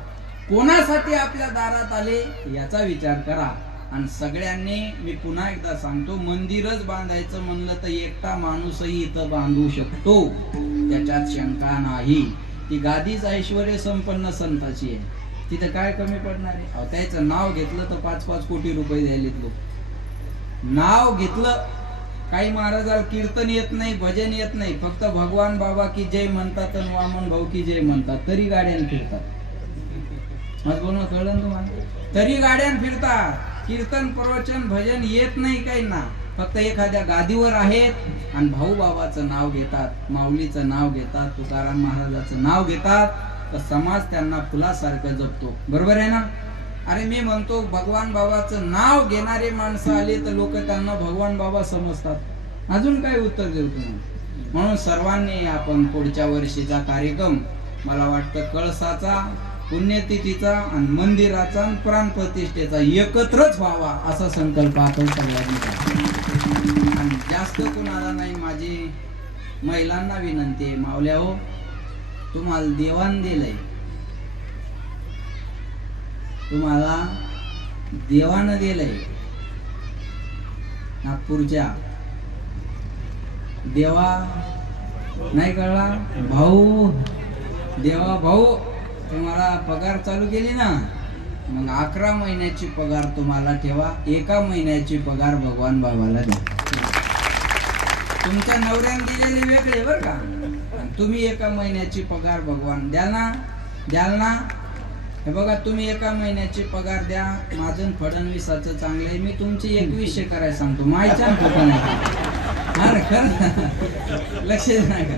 कोणासाठी आपल्या दारात आले याचा विचार करा. आणि सगळ्यांनी, मी पुन्हा एकदा सांगतो, मंदिरच बांधायचं म्हणलं तर एकटा माणूसही इथं बांधू शकतो, त्याच्यात शंका नाही. ती गादीच ऐश्वर्य संपन्न संताची आहे, तिथं काय कमी पडणार आहे? त्याचं नाव घेतलं तर 5-5 कोटी रुपये द्यायलेत लोक. नाव घेतलं, काही महाराजाला कीर्तन येत नाही, भजन येत नाही, फक्त भगवान बाबा की जय म्हणतात आणि वामन भाऊ की जय म्हणतात, तरी गाड्यान फिरतात. आज बोलणं कळलं ना तुम्हाला? तरी गाड्यान फिरतात. कीर्तन प्रवचन भजन येत नाही काही ना, फक्त एखाद्या गादीवर आहेत आणि भाऊ बाबाचं नाव घेतात, माऊलीचं नाव घेतात, तुकाराम महाराजाचं नाव घेतात, तर समाज त्यांना फुलासारखं जपतो. बरोबर आहे ना? अरे मी म्हणतो, भगवान बाबाचं नाव घेणारे माणसं आले तर लोक त्यांना भगवान बाबा समजतात. अजून काय उत्तर देऊ तुम्ही? म्हणून सर्वांनी आपण पुढच्या वर्षीचा कार्यक्रम, मला वाटतं कळसाचा, पुण्यतिथीचा आणि मंदिराचा आणि प्राणप्रतिष्ठेचा एकत्रच व्हावा असा संकल्प आपण सगळ्यांनी करा. आणि जास्त कुणाला नाही, माझी महिलांना विनंती आहे, मावल्या हो, तुम्हाला देवान दिलंय, तुम्हाला देवानं दिलंय. नागपूरच्या देवा नाही कळला भाऊ, देवा भाऊ तुम्हाला पगार चालू केली ना, मग 11 महिन्याची पगार तुम्हाला ठेवा, 1 महिन्याची पगार भगवान बाबाला द्या. तुमच्या नवऱ्याने दिलेली वेगळे बरं का, तुम्ही 1 महिन्याची पगार भगवान द्या ना. हे बघा, तुम्ही 1 महिन्याची पगार द्या. माझं फडणवीसाचं चांगलं आहे, मी तुमची 2100 करायला सांगतो, मायच्या खोटं नाही. अरे खरं लक्ष नाही का?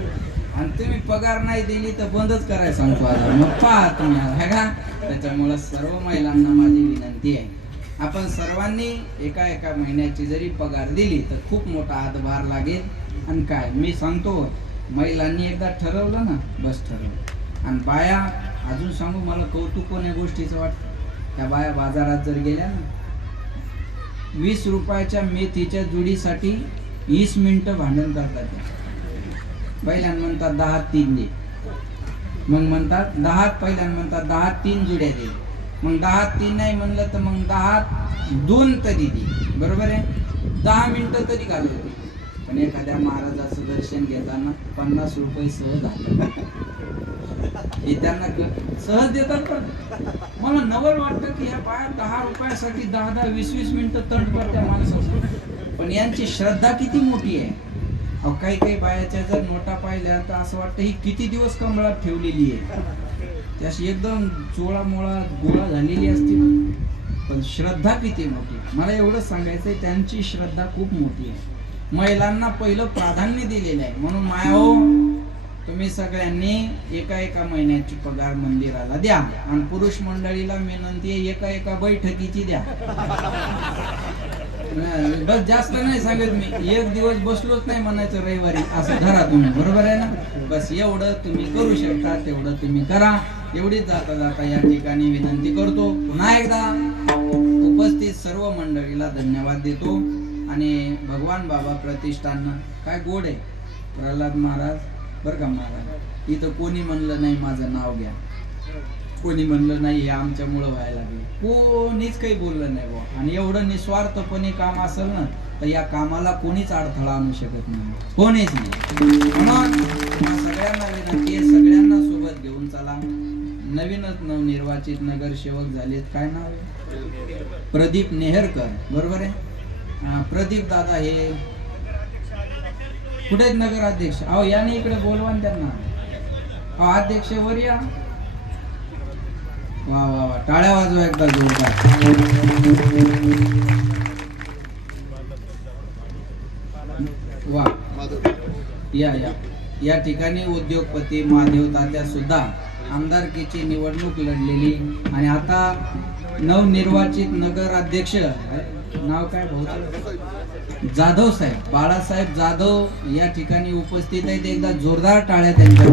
आणि तुम्ही पगार नाही दिली तर बंदच करायला सांगतो आता. मग पहा तुम्ही आहे का? त्याच्यामुळं सर्व महिलांना माझी विनंती आहे, आपण सर्वांनी 1 महिन्याची जरी पगार दिली तर खूप मोठा हातभार लागेल. आणि काय मी सांगतो, महिलांनी एकदा ठरवलं ना, बस ठरवलं. आणि बाया, अजून सांगू, मला कौतुक कोण्या गोष्टीचं वाटतं, त्या बाया बाजारात जर गेल्या ना, 20 रुपयाच्या मेथीच्या जुडीसाठी 20 मिनिटं भांडण करतात. त्या पहिल्यान म्हणतात 10 3 दे, मग म्हणतात 10, पहिल्यान म्हणतात 10 3 जुड्या दे, मग 10 3 नाही म्हणलं तर मग 10 2 तरी दे. बरोबर आहे? 10 मिनिटं तरी घालवते. पण एखाद्या महाराजाचं दर्शन घेताना 50 रुपये सहज हातात हे त्यांना सहज देतात. पण मला नवल वाटतं की या बाया 10 रुपयासाठी 10-10 20-20 मिनिटं तंट करत्या माणसाचं. पण यांची श्रद्धा किती मोठी आहे. काही काही बायाच्या जर नोटा पाहिल्या तर असं वाटतं ही किती दिवस कमळात ठेवलेली आहे, त्याशी एकदम चोळा मोळा गोळा झालेली असते, पण श्रद्धा किती मोठी. मला एवढंच सांगायचंय, त्यांची श्रद्धा खूप मोठी आहे. महिलांना पहिलं प्राधान्य दिलेलं आहे. म्हणून माया हो, तुम्ही सगळ्यांनी 1 महिन्याची पगार मंदिराला द्या. आणि पुरुष मंडळीला विनंती आहे, 1 बैठकीची द्या. बस जास्त नाही सांगत मी, 1 दिवस बसलोच नाही म्हणायचं रविवारी, असं धरा तुम्ही. बरोबर आहे ना? बस एवढं तुम्ही करू शकता तेवढं तुम्ही करा. एवढीच जाता जाता या ठिकाणी विनंती करतो, पुन्हा एकदा उपस्थित सर्व मंडळीला धन्यवाद देतो. आणि भगवान बाबा प्रतिष्ठान काय गोड आहे, प्रल्हाद महाराज बरं का महाराज, इथं कोणी म्हणलं नाही माझं नाव घ्या. कोणी म्हणलं नाही हे आमच्यामुळं व्हायला लागले, कोणीच काही बोललं नाही बुवा. आणि एवढं निस्वार्थपणे काम असेल ना तर या कामाला कोणीच अडथळा आणू शकत नाही, कोणीच नाही. म्हणून तुम्हा सगळ्यांना विनंती आहे, सगळ्यांना सोबत घेऊन चला. नवीनच नवनिर्वाचित नगरसेवक झालेत, काय नाव आहे? प्रदीप नेहरकर, बरोबर आहे. प्रदीप दादा हे कुठे नगराध्यक्ष? अहो याने इकडे बोलवा ना त्यांना. अहो अध्यक्ष वर या. वा वा वा, टाळ्या वाजवा एकदा जोरदार. वा या या या ठिकाणी उद्योगपती महादेव तात्या सुद्धा आमदारकीची निवडणूक लढलेली आणि आता नवनिर्वाचित नगराध्यक्ष, नाव काय भाऊ? जाधव साहेब, बाळासाहेब जाधव या ठिकाणी उपस्थित आहेत. एकदा जोरदार टाळ्या त्यांच्या.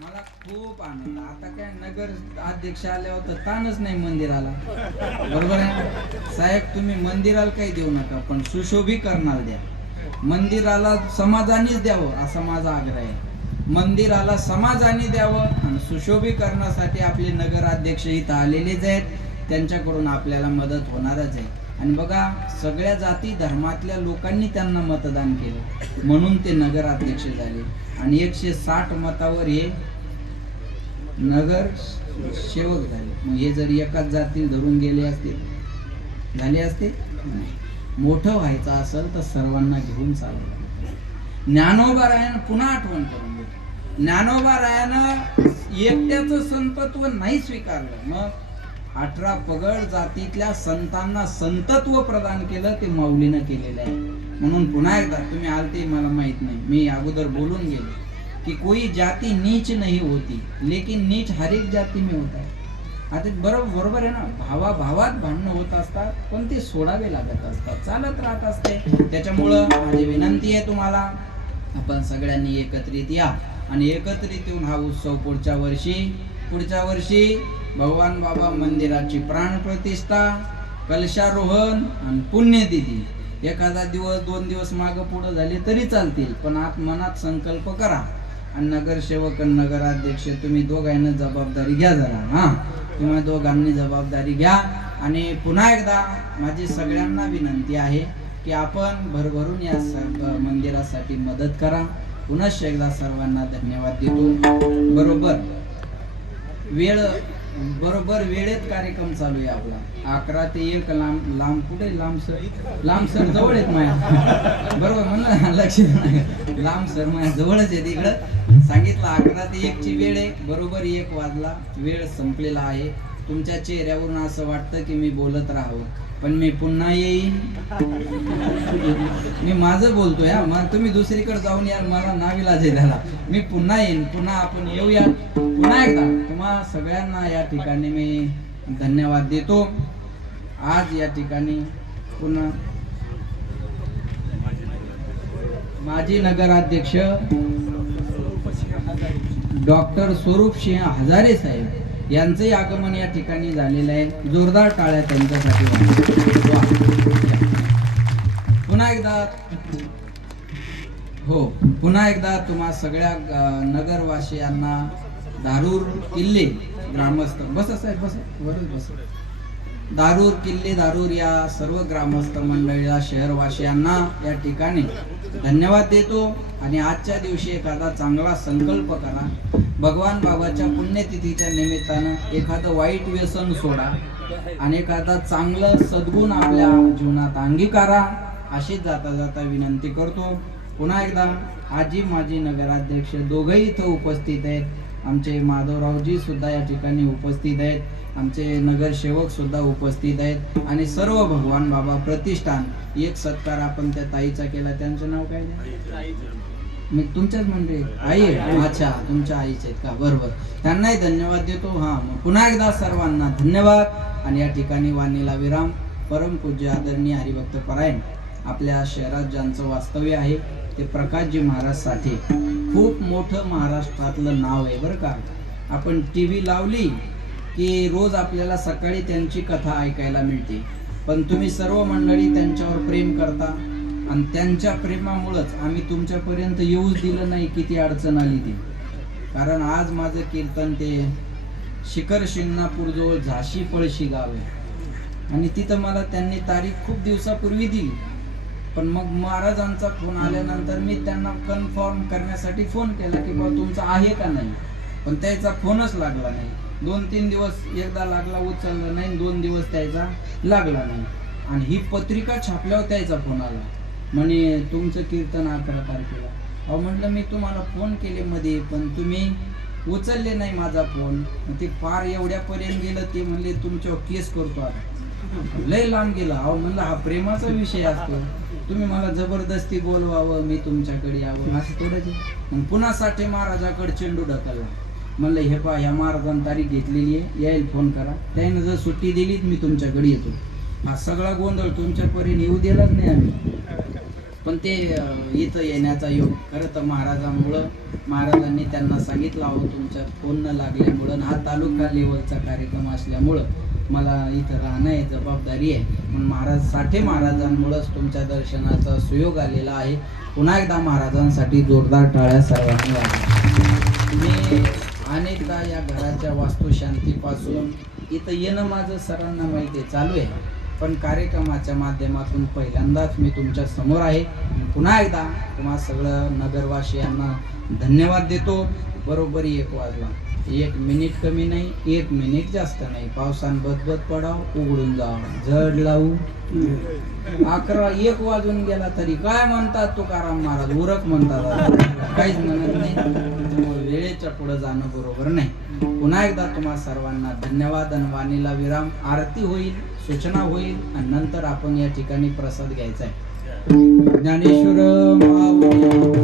मला खूप आनंद. आता काय नगर अध्यक्ष आल्यावर तर ताणच नाही मंदिराला, बरोबर आहे साहेब. तुम्ही मंदिराला काही देऊ नका, पण सुशोभीकरणाला द्या. मंदिराला समाजानेच द्यावं असा माझा आग्रह आहे. मंदिराला समाजाने द्यावं आणि सुशोभीकरणासाठी आपले नगराध्यक्ष इथं आलेलेच आहेत, त्यांच्याकडून आपल्याला मदत होणारच आहे. आणि बघा, सगळ्या जाती धर्मातल्या लोकांनी त्यांना मतदान केलं म्हणून ते नगराध्यक्ष झाले आणि 160 मतावर हे नगर सेवक झाले. मग हे जर एकाच जाती धरून गेले असते, झाले असते? मोठं व्हायचं असेल तर सर्वांना घेऊन चालवलं. ज्ञानोबा रायानं पुन्हा आठवण करून देतो, ज्ञानोबा रायानं एकट्याचं संतत्व नाही स्वीकारलं, मग 18 पगड जातीतल्या संतांना संतत्व प्रदान केलं, ते माऊलीनं केलेलं आहे. म्हणून पुन्हा एकदा, तुम्ही आलते मला माहित नाही, मी अगोदर बोलून गेलो की कोई जाती नीच नहीं होती लेकिन नीच हर एक जाती में होता है. आता बरोबर आहे ना, भावाभावात भांडणं होत असतात पण ते सोडावे लागत असतात, चालत राहत असते. त्याच्यामुळं माझी विनंती आहे तुम्हाला, आपण सगळ्यांनी एकत्रित या आणि एकत्रित येऊन हा उत्सव पुढच्या वर्षी भगवान बाबा मंदिराची प्राणप्रतिष्ठा, कलशारोहण आणि पुण्यतिथी. एखादा दिवस 2 दिवस मागं पुढं झाले तरी चालतील, पण मनात संकल्प करा. आणि नगरसेवक आणि नगराध्यक्ष तुम्ही दोघांनी जबाबदारी घ्या जरा. हा, तुम्ही दोघांनी जबाबदारी घ्या. आणि पुन्हा एकदा माझी सगळ्यांना विनंती आहे की आपण भरभरून या मंदिरासाठी मदत करा. पुनश्च एकदा सर्वांना धन्यवाद देतो. बरोबर वेळेत कार्यक्रम चालू आहे आपला. 11 ते 1 लांब कुठे लांब सर जवळ आहेत माया, बरोबर म्हणलं, लक्ष नाही. लांब सर माया जवळच आहे, तिकडं सांगितलं 11 ते 1 ची वेळ आहे. बरोबर 1 वाजला, वेळ संपलेला आहे. तुमच्या चेहऱ्यावरून असं वाटतं की मी बोलत राहावं, पण मी पुन्हा येईन. मी माझं बोलतोय, मग तुम्ही दुसरीकडे जाऊन याल, मला नाविलाज आहे त्याला. मी पुन्हा येईन, पुन्हा आपण येऊया. पुन्हा एकदा तुम्हा सगळ्यांना या ठिकाणी मी धन्यवाद देतो. आज या ठिकाणी पुन्हा माजी नगराध्यक्ष डॉक्टर स्वरूप सिंह हजारे साहेब यांचंही आगमन या ठिकाणी झालेलं आहे. जोरदार टाळ्या त्यांच्यासाठी. पुन्हा एकदा तुम्हा सगळ्या नगरवासियांना, दारूर किल्ले ग्रामस्थ, दारूर किल्ले दारूर या सर्व ग्रामस्थ मंडळीला, शहरवासियांना या ठिकाणी धन्यवाद देतो. आणि आजच्या दिवशी एखादा चांगला संकल्प करा. भगवान बाबाच्या पुण्यतिथीच्या निमित्तानं एखादं वाईट व्यसन सोडा आणि एखादा चांगलं सद्गुण आपल्या जीवनात अंगीकारा, अशीच जाता जाता विनंती करतो. पुन्हा एकदा आजी माजी नगराध्यक्ष दोघंही इथं उपस्थित आहेत. आमचे माधवरावजी सुद्धा या ठिकाणी उपस्थित आहेत. आमचे नगरसेवक सुद्धा उपस्थित आहेत. आणि सर्व भगवान बाबा प्रतिष्ठान, एक सत्कार आपण त्या ताईचा केला, त्यांचं नाव काय? मी तुमच्याच म्हणजे आई आहे? अच्छा, तुमच्या आईचे आहेत का? बरोबर, त्यांनाही धन्यवाद देतो. हा, मग पुन्हा एकदा सर्वांना धन्यवाद. आणि या ठिकाणी वाणीला विराम. परमपूज्य आदरणीय हरिभक्त परायण आपल्या शहरात ज्यांचं वास्तव्य आहे ते प्रकाशजी महाराज साठे, खूप मोठं महाराष्ट्रातलं नाव आहे बरं का. आपण TV लावली की रोज आपल्याला सकाळी त्यांची कथा ऐकायला मिळते. पण तुम्ही सर्व मंडळी त्यांच्यावर प्रेम करता आणि त्यांच्या प्रेमामुळेच आम्ही तुमच्यापर्यंत येऊच दिलं नाही. किती अडचण आली ती, कारण आज माझं कीर्तन ते शिखर शिंगणापूर जवळ झाशी पळशी गाव आहे आणि तिथं मला त्यांनी तारीख खूप दिवसापूर्वी दिली. पण मग महाराजांचा फोन आल्यानंतर मी त्यांना कन्फर्म करण्यासाठी फोन केला की बाबा तुमचा आहे का नाही, पण त्याचा फोनच लागला नाही. 2-3 दिवस एकदा लागला, उचलला नाही. 2 दिवस त्याचा लागला नाही. आणि ही पत्रिका छापल्यावर त्याचा फोन आला, म्हणे तुमचं कीर्तन 11 तारखेला. अहो म्हटलं मी तुम्हाला फोन केले मध्ये, पण तुम्ही उचलले नाही माझा फोन. ते फार एवढ्यापर्यंत गेलं, ते म्हणले तुमच्यावर केस करतो आता. लय लांब गेला. अहो म्हणलं हा प्रेमाचा विषय असतो, तुम्ही मला जबरदस्ती बोलवावं, मी तुमच्याकडे यावं असं थोडंच. मग पुन्हा साठे महाराजाकडे चेंडू ढकलला. म्हणलं हे पहा, ह्या महाराजांनी तारीख घेतलेली आहे, यायला फोन करा. त्याने जर सुट्टी दिलीच मी तुमच्याकडे येतो. हा सगळा गोंधळ तुमच्यापर्यंत येऊ दिलाच नाही आम्ही. पण ते इथं येण्याचा योग खरं तर महाराजांनी त्यांना सांगितलं, अहो तुमच्या फोन न लागल्यामुळं, हा तालुका लेवलचा कार्यक्रम असल्यामुळं मला इथं राहणं आहे, जबाबदारी आहे. पण साठे महाराजांमुळंच तुमच्या दर्शनाचा सुयोग आलेला आहे. पुन्हा एकदा महाराजांसाठी जोरदार टाळ्या सर्वांनी वाजवा. मी अनेकदा या घराच्या वास्तुशांतीपासून इथं येणं माझं सर्वांना माहिती आहे, चालू आहे. पण कार्यक्रमाच्या माध्यमातून पहिल्यांदाच मी तुमच्या समोर आहे. पुन्हा एकदा तुम्हा सगळं नगरवासियांना धन्यवाद देतो. बरोबर 1 वाजला, 1 मिनिट कमी नाही, 1 मिनिट जास्त नाही. पावसान बदबद पडाव, उघडून जाव, जड लावू. 1 वाजून गेला तरी काय म्हणतात तुकाराम महाराज, उरक म्हणतात, काहीच म्हणत नाही. त्यामुळे वेळेच्या पुढे जाणं बरोबर नाही. पुन्हा एकदा तुम्हा सर्वांना धन्यवाद. आणि वाणीला विराम, आरती होईल, सूचना होईल आणि नंतर आपण या ठिकाणी प्रसाद घ्यायचा आहे. ज्ञानेश्वर माऊली